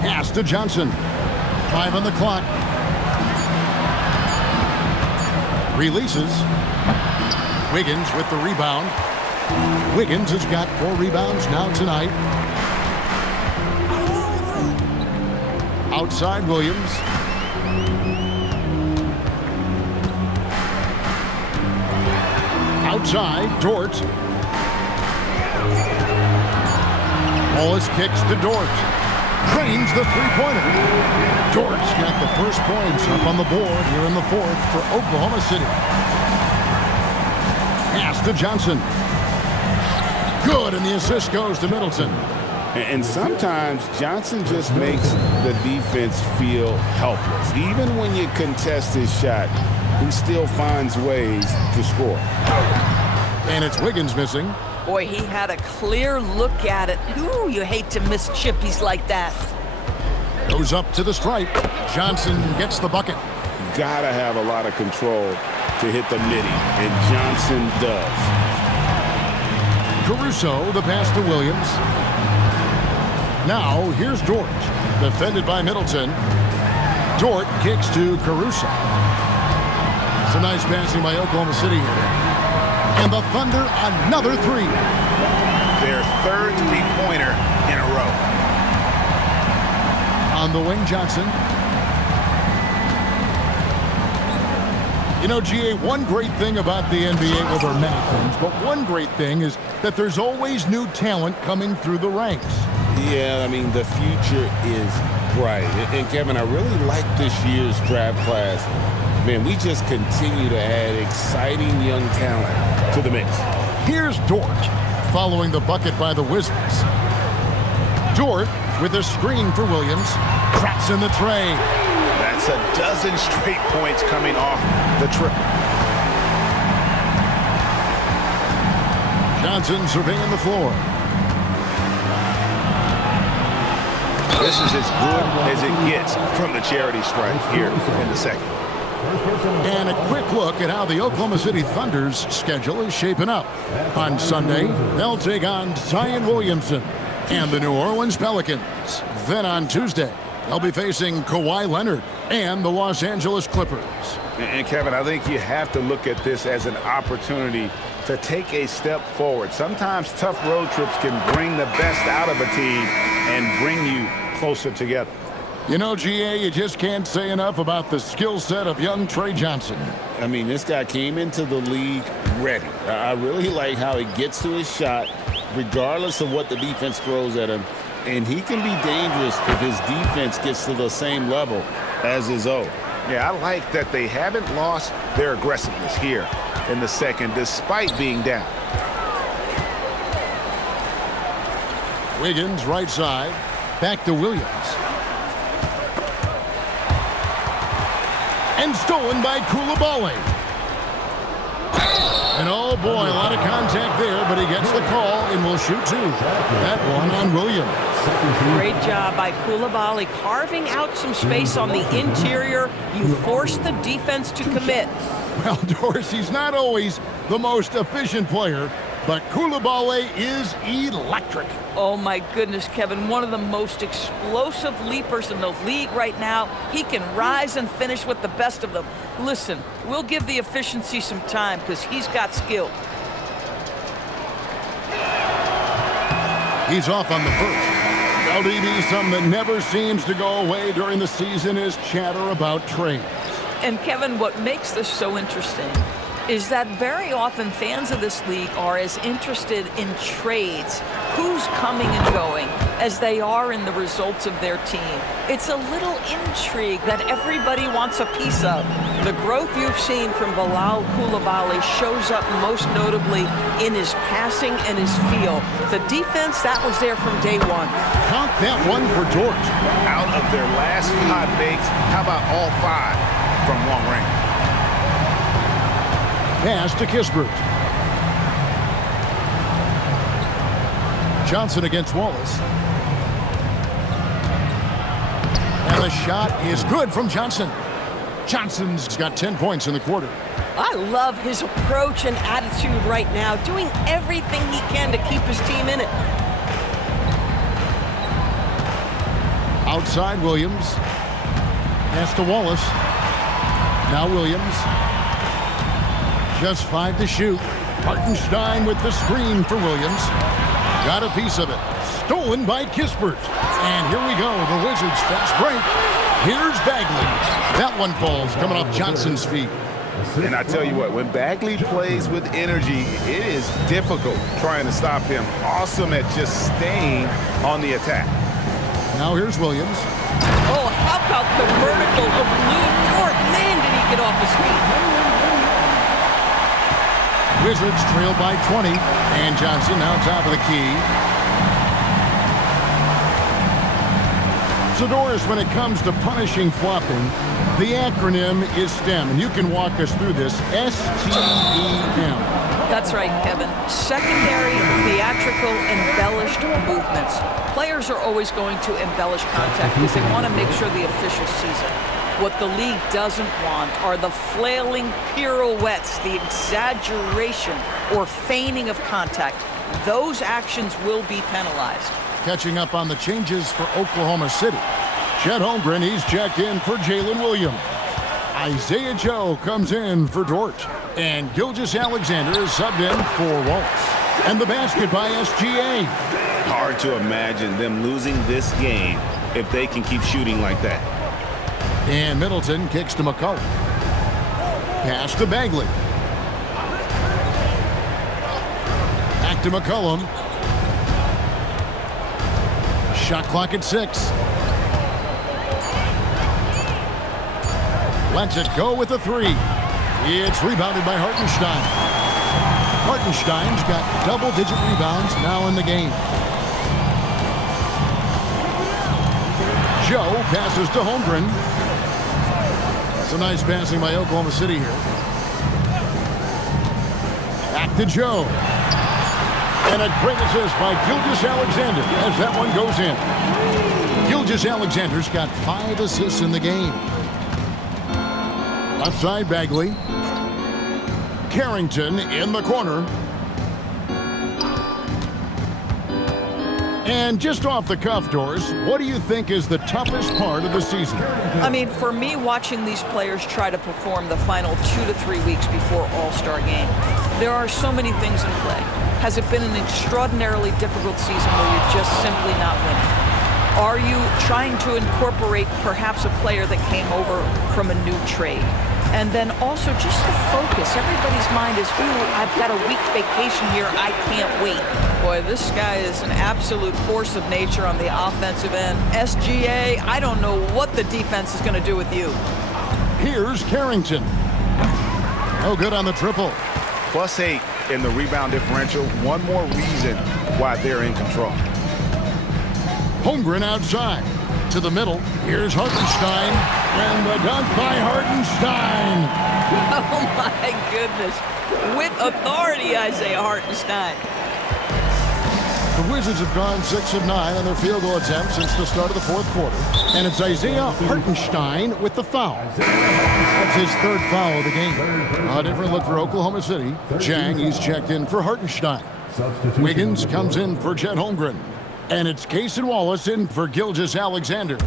Pass to Johnson. 5 on the clock. Releases. Wiggins with the rebound. Wiggins has got 4 rebounds now tonight. Outside Williams. Outside Dort. Wallace kicks to Dort. drains the three-pointer. Dortch got the first points up on the board here in the fourth for Oklahoma City. Pass to Johnson. Good, and the assist goes to Middleton. And sometimes Johnson just makes the defense feel helpless. Even when you contest his shot, he still finds ways to score. And it's Wiggins missing. Boy, he had a clear look at it. Ooh, you hate to miss chippies like that. Goes up to the stripe. Johnson gets the bucket. Gotta have a lot of control to hit the midi, and Johnson does. Caruso, the pass to Williams. Now, here's Dort, defended by Middleton. Dort kicks to Caruso. It's a nice passing by Oklahoma City here. And the Thunder, another three. Their third three-pointer in a row. On the wing, Johnson. You know, GA, one great thing about the NBA, well, there are many things, but one great thing is that there's always new talent coming through the ranks. Yeah, I mean, the future is bright. And Kevin, I really like this year's draft class. Man, we just continue to add exciting young talent to the mix. Here's Dort, following the bucket by the Wizards. Dort with a screen for Williams. Traps in the tray. That's a dozen straight points coming off the triple. Johnson surveying the floor. This is as good as it gets from the charity stripe here in the second. And a quick look at how the Oklahoma City Thunder's schedule is shaping up. On Sunday, they'll take on Zion Williamson and the New Orleans Pelicans. Then on Tuesday, they'll be facing Kawhi Leonard and the Los Angeles Clippers. And Kevin, I think you have to look at this as an opportunity to take a step forward. Sometimes tough road trips can bring the best out of a team and bring you closer together. You know, GA, you just can't say enough about the skill set of young Trey Johnson. I mean, this guy came into the league ready. I really like how he gets to his shot, regardless of what the defense throws at him. And he can be dangerous if his defense gets to the same level as his own. Yeah, I like that they haven't lost their aggressiveness here in the second, despite being down. Wiggins, right side. Back to Williams. And stolen by Coulibaly. And oh boy, a lot of contact there, but he gets the call and will shoot two. That one on Williams. Great job by Coulibaly carving out some space on the interior. You force the defense to commit. Well, Dorsey's not always the most efficient player, but Coulibaly is electric. Oh my goodness, Kevin, one of the most explosive leapers in the league right now. He can rise and finish with the best of them. Listen, we'll give the efficiency some time because he's got skill. He's off on the first. LDB, something that never seems to go away during the season is chatter about trades. And Kevin, what makes this so interesting is that very often fans of this league are as interested in trades, who's coming and going, as they are in the results of their team. It's a little intrigue that everybody wants a piece of. The growth you've seen from Bilal Coulibaly shows up most notably in his passing and his feel. The defense, that was there from day one. Count that one for George. Out of their last 5 makes, how about all 5 from long range? Pass to Kispert. Johnson against Wallace. And the shot is good from Johnson. Johnson's got 10 points in the quarter. I love his approach and attitude right now, doing everything he can to keep his team in it. Outside Williams. Pass to Wallace. Now Williams. Just 5 to shoot. Hartenstein with the screen for Williams. Got a piece of it. Stolen by Kispert. And here we go. The Wizards fast break. Here's Bagley. That one falls coming off Johnson's feet. And I tell you what, when Bagley plays with energy, it is difficult trying to stop him. Awesome at just staying on the attack. Now here's Williams. Oh, how about the vertical of Lou Dort? Man, did he get off his feet. Wizards trail by 20. And Johnson now top of the key. So Doris, when it comes to punishing flopping, the acronym is STEM. And you can walk us through this. STEM. That's right, Kevin. Secondary, theatrical, embellished movements. Players are always going to embellish contact because they want to make sure the official sees it. What the league doesn't want are the flailing pirouettes, the exaggeration or feigning of contact. Those actions will be penalized. Catching up on the changes for Oklahoma City. Chet Holmgren, he's checked in for Jalen Williams. Isaiah Joe comes in for Dort. And Gilgeous-Alexander is subbed in for Wallace. And the basket by SGA. Hard to imagine them losing this game if they can keep shooting like that. And Middleton kicks to McCullough. Pass to Bagley. Back to McCollum. Shot clock at 6. Lets it go with a 3. It's rebounded by Hartenstein. Hartenstein's got double-digit rebounds now in the game. Joe passes to Holmgren. Some nice passing by Oklahoma City here. Back to Joe. And a great assist by Gilgeous-Alexander as that one goes in. Gilgeous-Alexander's got 5 assists in the game. Left side, Bagley. Carrington in the corner. And just off the cuff, Doris, what do you think is the toughest part of the season? I mean, for me, watching these players try to perform the final 2 to 3 weeks before All-Star game, there are so many things in play. Has it been an extraordinarily difficult season where you're just simply not winning? Are you trying to incorporate perhaps a player that came over from a new trade? And then also just the focus. Everybody's mind is, ooh, I've got a week vacation here. I can't wait. Boy, this guy is an absolute force of nature on the offensive end. SGA, I don't know what the defense is going to do with you. Here's Carrington. No good on the triple. +8 in the rebound differential. One more reason why they're in control. Holmgren outside. To the middle. Here's Hartenstein. And the dunk by Hartenstein. Oh, my goodness. With authority, Isaiah Hartenstein. The Wizards have gone 6 of 9 on their field goal attempts since the start of the fourth quarter. And it's Isaiah Hartenstein with the foul. That's his 3rd foul of the game. A different look for Oklahoma City. Chang, he's checked in for Hartenstein. Wiggins comes in for Chet Holmgren. And it's Cason Wallace in for Gilgeous-Alexander.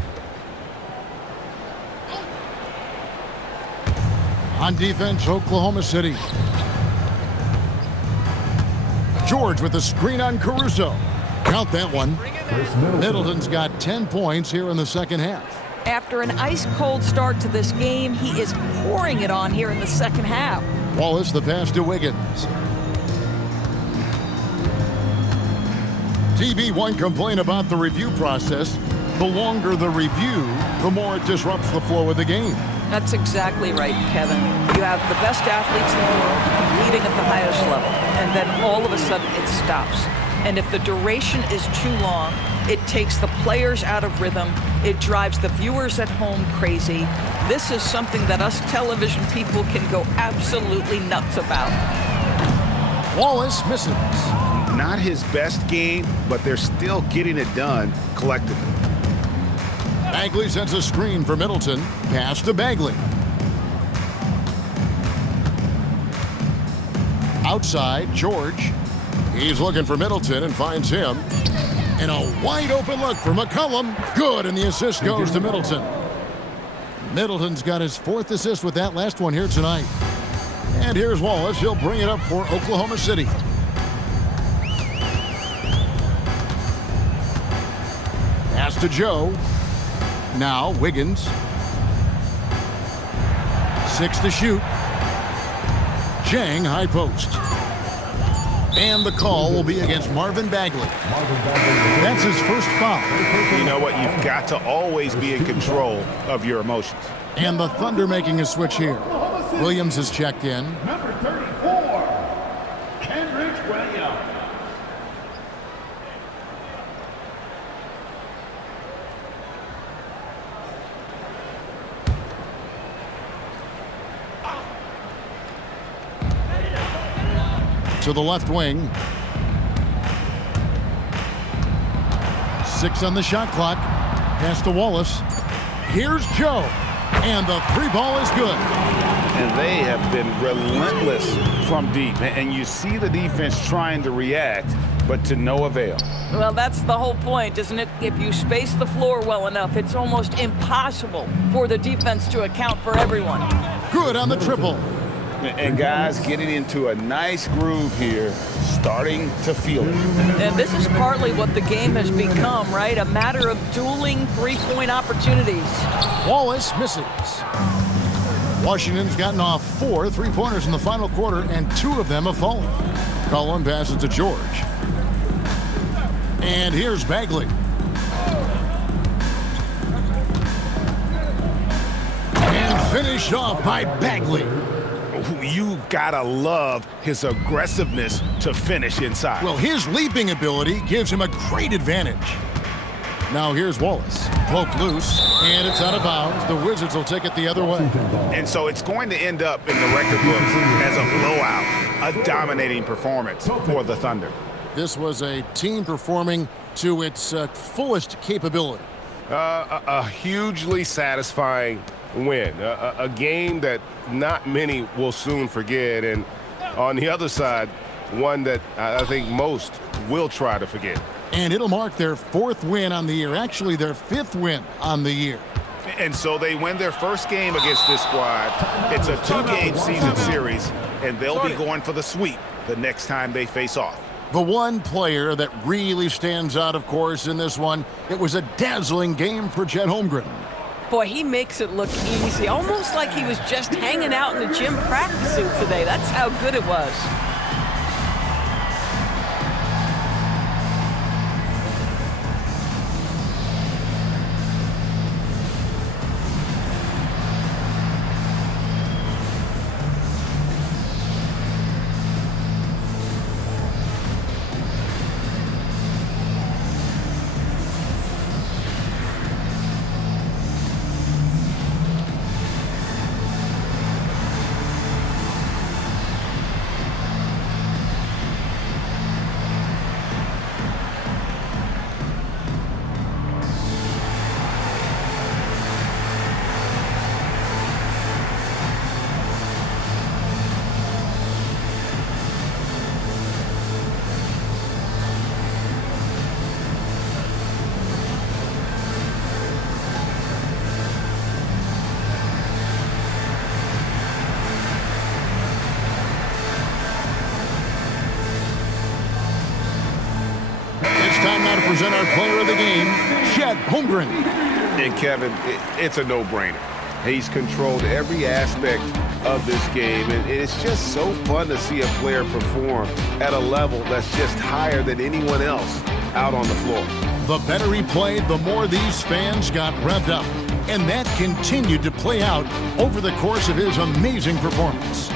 On defense, Oklahoma City. George with the screen on Caruso. Count that one. Middleton's got 10 points here in the second half. After an ice-cold start to this game, he is pouring it on here in the second half. Wallace, the pass to Wiggins. TB1 complained about the review process. The longer the review, the more it disrupts the flow of the game. That's exactly right, Kevin. You have the best athletes in the world competing at the highest level, and then all of a sudden it stops. And if the duration is too long, it takes the players out of rhythm. It drives the viewers at home crazy. This is something that us television people can go absolutely nuts about. Wallace misses. Not his best game, but they're still getting it done collectively. Bagley sends a screen for Middleton. Pass to Bagley. Outside, George. He's looking for Middleton and finds him. And a wide open look for McCollum. Good, and the assist goes to Middleton. Middleton's got his 4th assist with that last one here tonight. And here's Wallace. He'll bring it up for Oklahoma City. Pass to Joe. Now Wiggins. 6 to shoot. Chang, high post. And the call will be against Marvin Bagley. That's his first foul. You know what? You've got to always be in control of your emotions. And the Thunder making a switch here. Williams is checked in. Number 34, Kenrich Williams. To the left wing. 6 on the shot clock. Pass to Wallace. Here's Joe. And the three ball is good. And they have been relentless from deep. And you see the defense trying to react, but to no avail. Well, that's the whole point, isn't it? If you space the floor well enough, it's almost impossible for the defense to account for everyone. Good on the triple. And guys getting into a nice groove here, starting to feel it. And this is partly what the game has become, right? A matter of dueling three-point opportunities. Wallace misses. Washington's gotten off 4 3-pointers in the final quarter, and 2 of them have fallen. Cullen passes to George. And here's Bagley. And finished off by Bagley. You gotta love his aggressiveness to finish inside. Well, his leaping ability gives him a great advantage. Now here's Wallace. Poked loose, and it's out of bounds. The Wizards will take it the other way. And so it's going to end up in the record books as a blowout, a dominating performance for the Thunder. This was a team performing to its fullest capability. A hugely satisfying win. A game that not many will soon forget. And on the other side, one that I think most will try to forget. And it'll mark their 4th win on the year. Actually, their 5th win on the year. And so they win their first game against this squad. It's a 2-game season series, and they'll be going for the sweep the next time they face off. The one player that really stands out, of course, in this one, it was a dazzling game for Chet Holmgren. Boy, he makes it look easy, almost like he was just hanging out in the gym practicing today. That's how good it was. Time now to present our player of the game, Chet Holmgren. And Kevin, it's a no-brainer. He's controlled every aspect of this game, and it's just so fun to see a player perform at a level that's just higher than anyone else out on the floor. The better he played, the more these fans got revved up. And that continued to play out over the course of his amazing performance.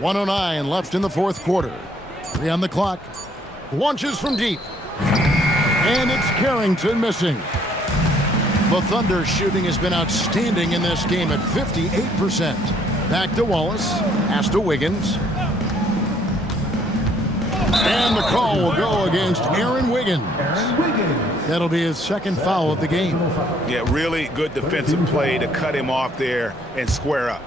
.109 left in the 4th quarter. 3 on the clock. Launches from deep. And it's Carrington missing. The Thunder shooting has been outstanding in this game at 58%. Back to Wallace. Pass to Wiggins. And the call will go against Aaron Wiggins. That'll be his 2nd foul of the game. Yeah, really good defensive play to cut him off there and square up.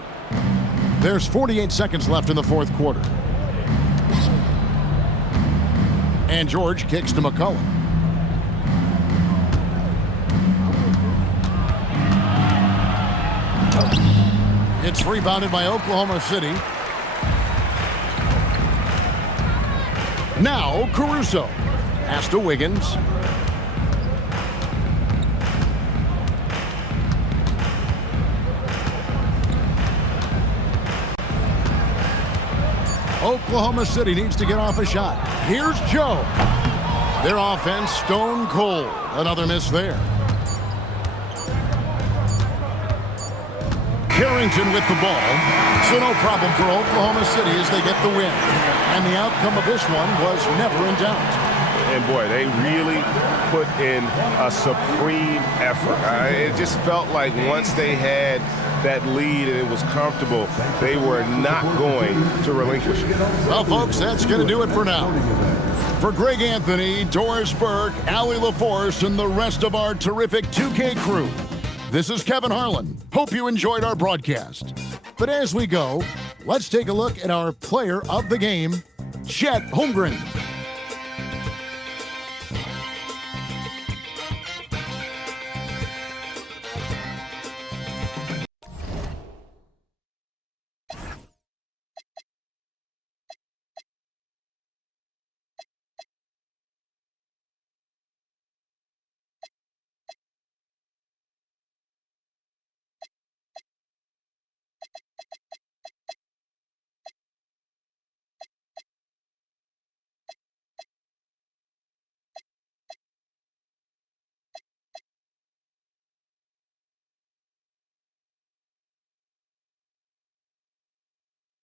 There's 48 seconds left in the 4th quarter. And George kicks to McCollum. It's rebounded by Oklahoma City. Now Caruso. Pass to Wiggins. Oklahoma City needs to get off a shot. Here's Joe. Their offense stone cold. Another miss there. Carrington with the ball. So no problem for Oklahoma City as they get the win. And the outcome of this one was never in doubt. And boy, they really put in a supreme effort. It just felt like once they had that lead and it was comfortable, they were not going to relinquish it. Well, folks, that's going to do it for now. For Greg Anthony, Doris Burke, Allie LaForce, and the rest of our terrific 2K crew, this is Kevin Harlan. Hope you enjoyed our broadcast. But as we go, let's take a look at our player of the game, Chet Holmgren.